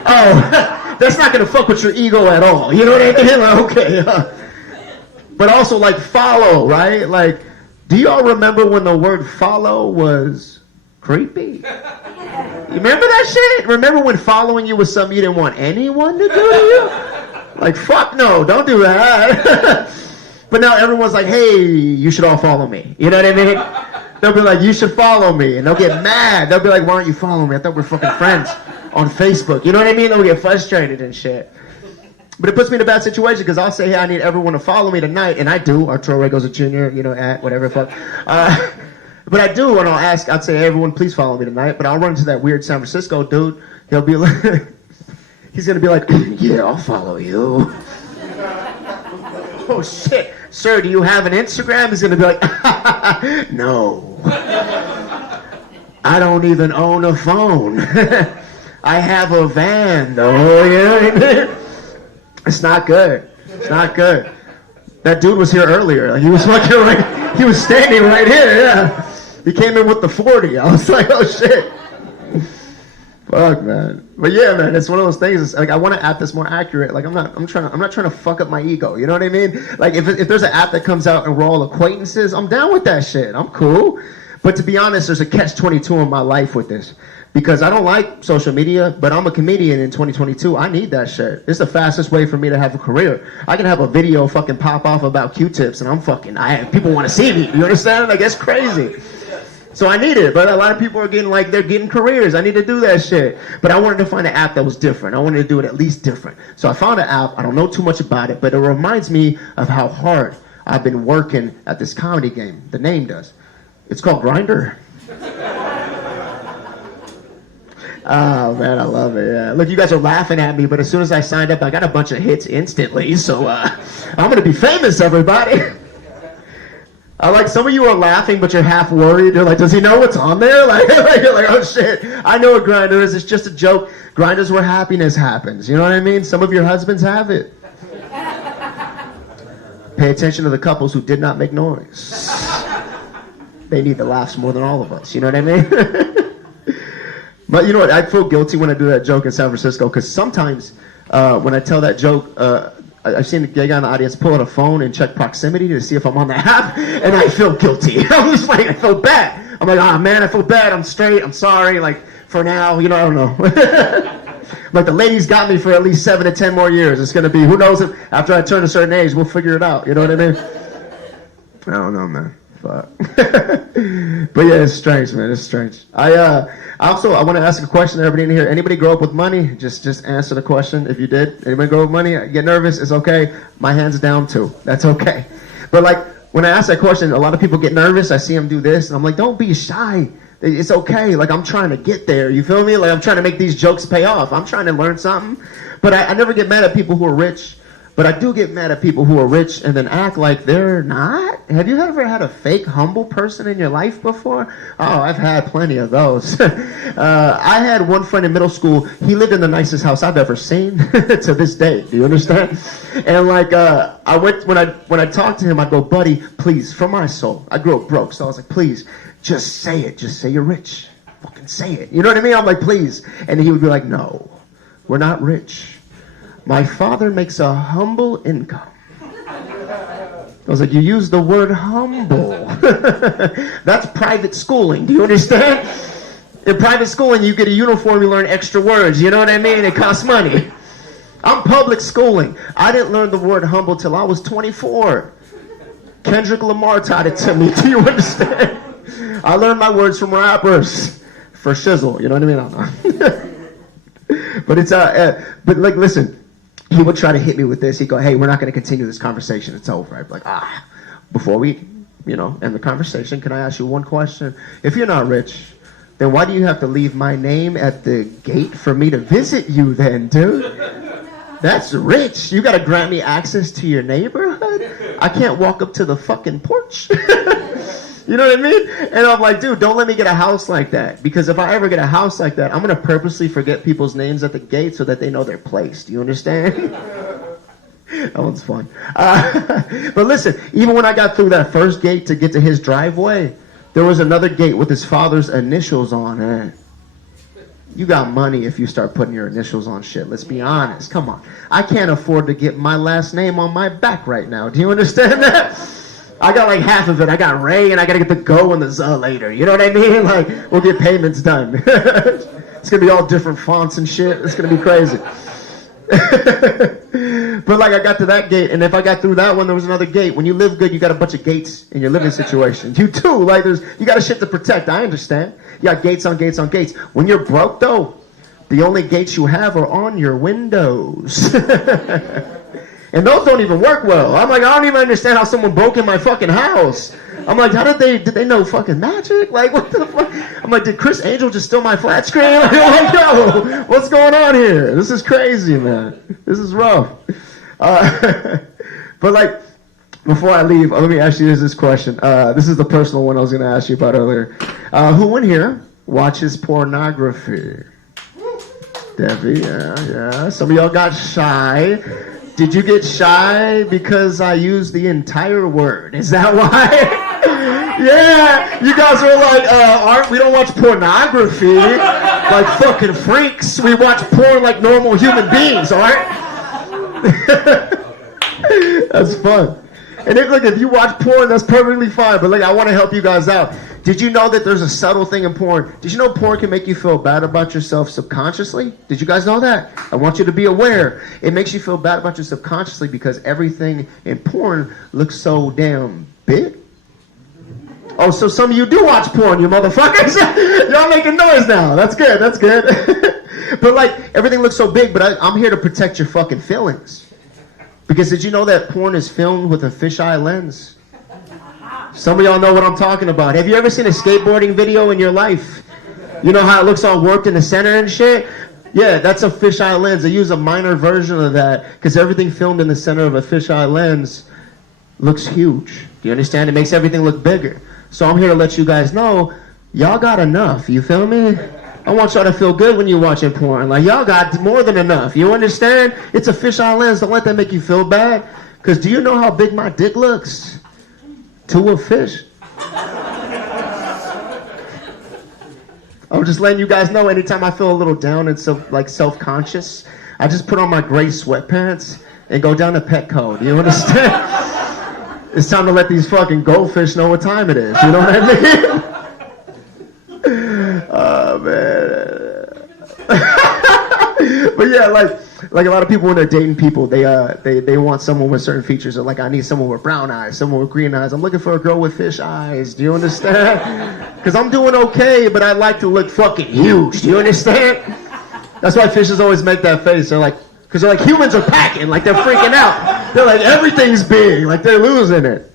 Oh, that's not going to fuck with your ego at all. You know what I mean? Like, okay. But also, like, follow, right? Like, do y'all remember when the word follow was creepy? You remember that shit? Remember when following you was something you didn't want anyone to do to you? Like, fuck no, don't do that. But now everyone's like, hey, you should all follow me. You know what I mean? They'll be like, you should follow me. And they'll get mad. They'll be like, why aren't you following me? I thought we were fucking friends on Facebook. You know what I mean? They'll get frustrated and shit. But it puts me in a bad situation because I'll say, hey, I need everyone to follow me tonight. And I do. Arturo Regoza Jr., you know, at whatever the fuck. But I do, and I'd say, hey, everyone, please follow me tonight. But I'll run into that weird San Francisco dude. He'll be like, he's going to be like, yeah, I'll follow you. Oh, shit. Sir, do you have an Instagram? He's going to be like, no. I don't even own a phone. I have a van, though. You know what I mean? It's not good. It's not good. That dude was here earlier. Like, he was fucking right. He was standing right here. Yeah. He came in with the 40. I was like, oh shit. Fuck, man. But yeah, man, it's one of those things. It's like I want an app that's more accurate. Like I'm not trying to fuck up my ego. You know what I mean? Like if there's an app that comes out and we're all acquaintances, I'm down with that shit. I'm cool. But to be honest, there's a catch-22 in my life with this. Because I don't like social media, but I'm a comedian in 2022. I need that shit. It's the fastest way for me to have a career. I can have a video fucking pop off about Q-tips and people want to see me. You understand? Like, it's crazy. So I need it, but a lot of people are they're getting careers. I need to do that shit. But I wanted to find an app that was different. I wanted to do it at least different. So I found an app. I don't know too much about it, but it reminds me of how hard I've been working at this comedy game. The name does. It's called Grindr. Oh, man, I love it, yeah. Look, you guys are laughing at me, but as soon as I signed up, I got a bunch of hits instantly, so I'm going to be famous, everybody. I like some of you are laughing, but you're half worried. You're like, does he know what's on there? Like, you're like, oh, shit. I know what Grindr is. It's just a joke. Grindr's where happiness happens. You know what I mean? Some of your husbands have it. Pay attention to the couples who did not make noise. They need the laughs more than all of us. You know what I mean? But you know what? I feel guilty when I do that joke in San Francisco because sometimes when I tell that joke, I've seen a gay guy in the audience pull out a phone and check proximity to see if I'm on the app, and I feel guilty. I'm just like, I feel bad. I'm like, oh man, I feel bad. I'm straight. I'm sorry. Like, for now, you know, I don't know. Like, the ladies got me for at least 7 to 10 more years. It's going to be, who knows if after I turn a certain age, we'll figure it out. You know what I mean? I don't know, man. Fuck. But yeah, it's strange, man. It's strange. I want to ask a question to everybody in here. Anybody grow up with money? Just answer the question if you did. Anybody grow up with money? Get nervous? It's okay. My hand's down too. That's okay. But like, when I ask that question, a lot of people get nervous. I see them do this, and I'm like, don't be shy. It's okay. Like, I'm trying to get there. You feel me? Like, I'm trying to make these jokes pay off. I'm trying to learn something. But I never get mad at people who are rich. But I do get mad at people who are rich and then act like they're not. Have you ever had a fake humble person in your life before? Oh, I've had plenty of those. I had one friend in middle school. He lived in the nicest house I've ever seen to this day. Do you understand? And like, when I talked to him, I'd go, buddy, please, for my soul. I grew up broke, so I was like, please, just say it. Just say you're rich. Fucking say it. You know what I mean? I'm like, please. And he would be like, no, we're not rich. My father makes a humble income. I was like, you use the word humble. That's private schooling. Do you understand? In private schooling, you get a uniform, you learn extra words. You know what I mean? It costs money. I'm public schooling. I didn't learn the word humble till I was 24. Kendrick Lamar taught it to me. Do you understand? I learned my words from rappers. For shizzle. You know what I mean? I don't know. But it's, but like, listen. He would try to hit me with this. He'd go, hey, we're not going to continue this conversation. It's over. I'd be like, before we, end the conversation, can I ask you one question? If you're not rich, then why do you have to leave my name at the gate for me to visit you then, dude? That's rich. You gotta grant me access to your neighborhood? I can't walk up to the fucking porch. You know what I mean? And I'm like, dude, don't let me get a house like that. Because if I ever get a house like that, I'm gonna purposely forget people's names at the gate so that they know their place. Do you understand? That one's fun. But listen, even when I got through that first gate to get to his driveway, there was another gate with his father's initials on it. You got money if you start putting your initials on shit. Let's be honest. Come on. I can't afford to get my last name on my back right now. Do you understand that? I got like half of it. I got Ray, and I gotta get the go and the Z later. You know what I mean? Like, we'll get payments done. It's gonna be all different fonts and shit. It's gonna be crazy. But like, I got to that gate, and if I got through that one, there was another gate. When you live good, you got a bunch of gates in your living situation. You too. Like, you got a shit to protect. I understand. You got gates on gates on gates. When you're broke, though, the only gates you have are on your windows. And those don't even work well. I'm like, I don't even understand how someone broke in my fucking house. I'm like, did they know fucking magic? Like, what the fuck? I'm like, did Chris Angel just steal my flat screen? I'm like, yo, what's going on here? This is crazy, man. This is rough. But like, before I leave, let me ask you this question. This is the personal one I was going to ask you about earlier. Who in here watches pornography? Debbie, yeah. Some of y'all got shy. Did you get shy because I used the entire word? Is that why? Yeah, you guys are like, we don't watch pornography like fucking freaks. We watch porn like normal human beings, alright? That's fun. And look, if you watch porn, that's perfectly fine. But look, I want to help you guys out. Did you know that there's a subtle thing in porn? Did you know porn can make you feel bad about yourself subconsciously? Did you guys know that? I want you to be aware. It makes you feel bad about yourself subconsciously because everything in porn looks so damn big. Oh, so some of you do watch porn, you motherfuckers. Y'all making noise now. That's good. That's good. But like, everything looks so big, but I'm here to protect your fucking feelings. Because did you know that porn is filmed with a fisheye lens? Some of y'all know what I'm talking about. Have you ever seen a skateboarding video in your life? You know how it looks all warped in the center and shit? Yeah, that's a fisheye lens. They use a minor version of that because everything filmed in the center of a fisheye lens looks huge. Do you understand? It makes everything look bigger. So I'm here to let you guys know, y'all got enough. You feel me? I want y'all to feel good when you're watching porn. Like, y'all got more than enough. You understand? It's a fisheye lens. Don't let that make you feel bad. Because do you know how big my dick looks? To a fish. I'm just letting you guys know, anytime I feel a little down and self-conscious, I just put on my gray sweatpants and go down to Petco. Do you understand? It's time to let these fucking goldfish know what time it is. You know what I mean? Oh, man. But yeah, like a lot of people when they're dating people, they want someone with certain features. They're like, I need someone with brown eyes, someone with green eyes. I'm looking for a girl with fish eyes. Do you understand? Because I'm doing okay, but I like to look fucking huge. Do you understand? That's why fishes always make that face. They're like, because they're like, humans are packing, like they're freaking out. They're like, everything's big, like they're losing it.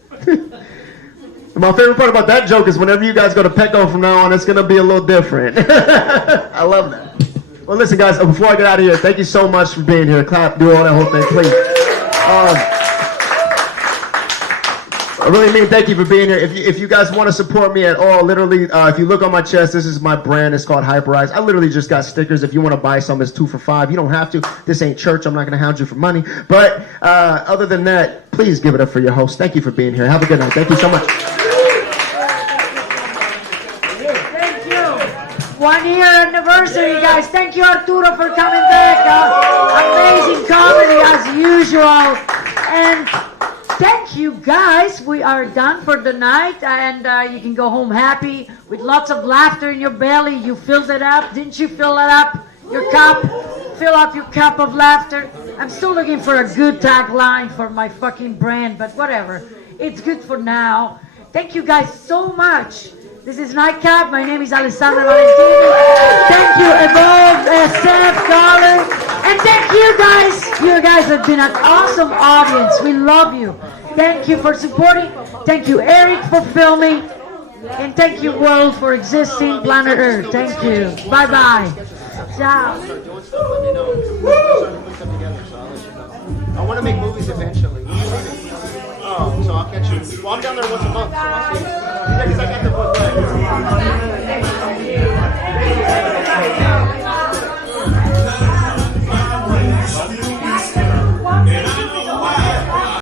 My favorite part about that joke is whenever you guys go to Petco from now on, it's going to be a little different. I love that. Well, listen, guys, before I get out of here, thank you so much for being here. Clap, do all that whole thing, please. I really mean thank you for being here. If you guys want to support me at all, literally, if you look on my chest, this is my brand. It's called Hyperize. I literally just got stickers. If you want to buy some, it's 2 for $5. You don't have to. This ain't church. I'm not going to hound you for money. But other than that, please give it up for your host. Thank you for being here. Have a good night. Thank you so much. 1 year anniversary, guys. Thank you, Arturo, for coming back. Amazing comedy as usual. And thank you, guys. We are done for the night, and you can go home happy with lots of laughter in your belly. You filled it up. Didn't you fill it up? Your cup? Fill up your cup of laughter. I'm still looking for a good tagline for my fucking brand, but whatever. It's good for now. Thank you, guys, so much. This is Nightcap. My name is Alessandra Valentini. Thank you, Evolve, SF, Dollar. And thank you guys. You guys have been an awesome audience. We love you. Thank you for supporting. Thank you, Eric, for filming. And thank you, world, for existing planet Earth. Thank you. Bye-bye. Ciao. I want to make movies eventually. Oh, so I'll catch you. Well, I'm down there once a month. So I'll see you.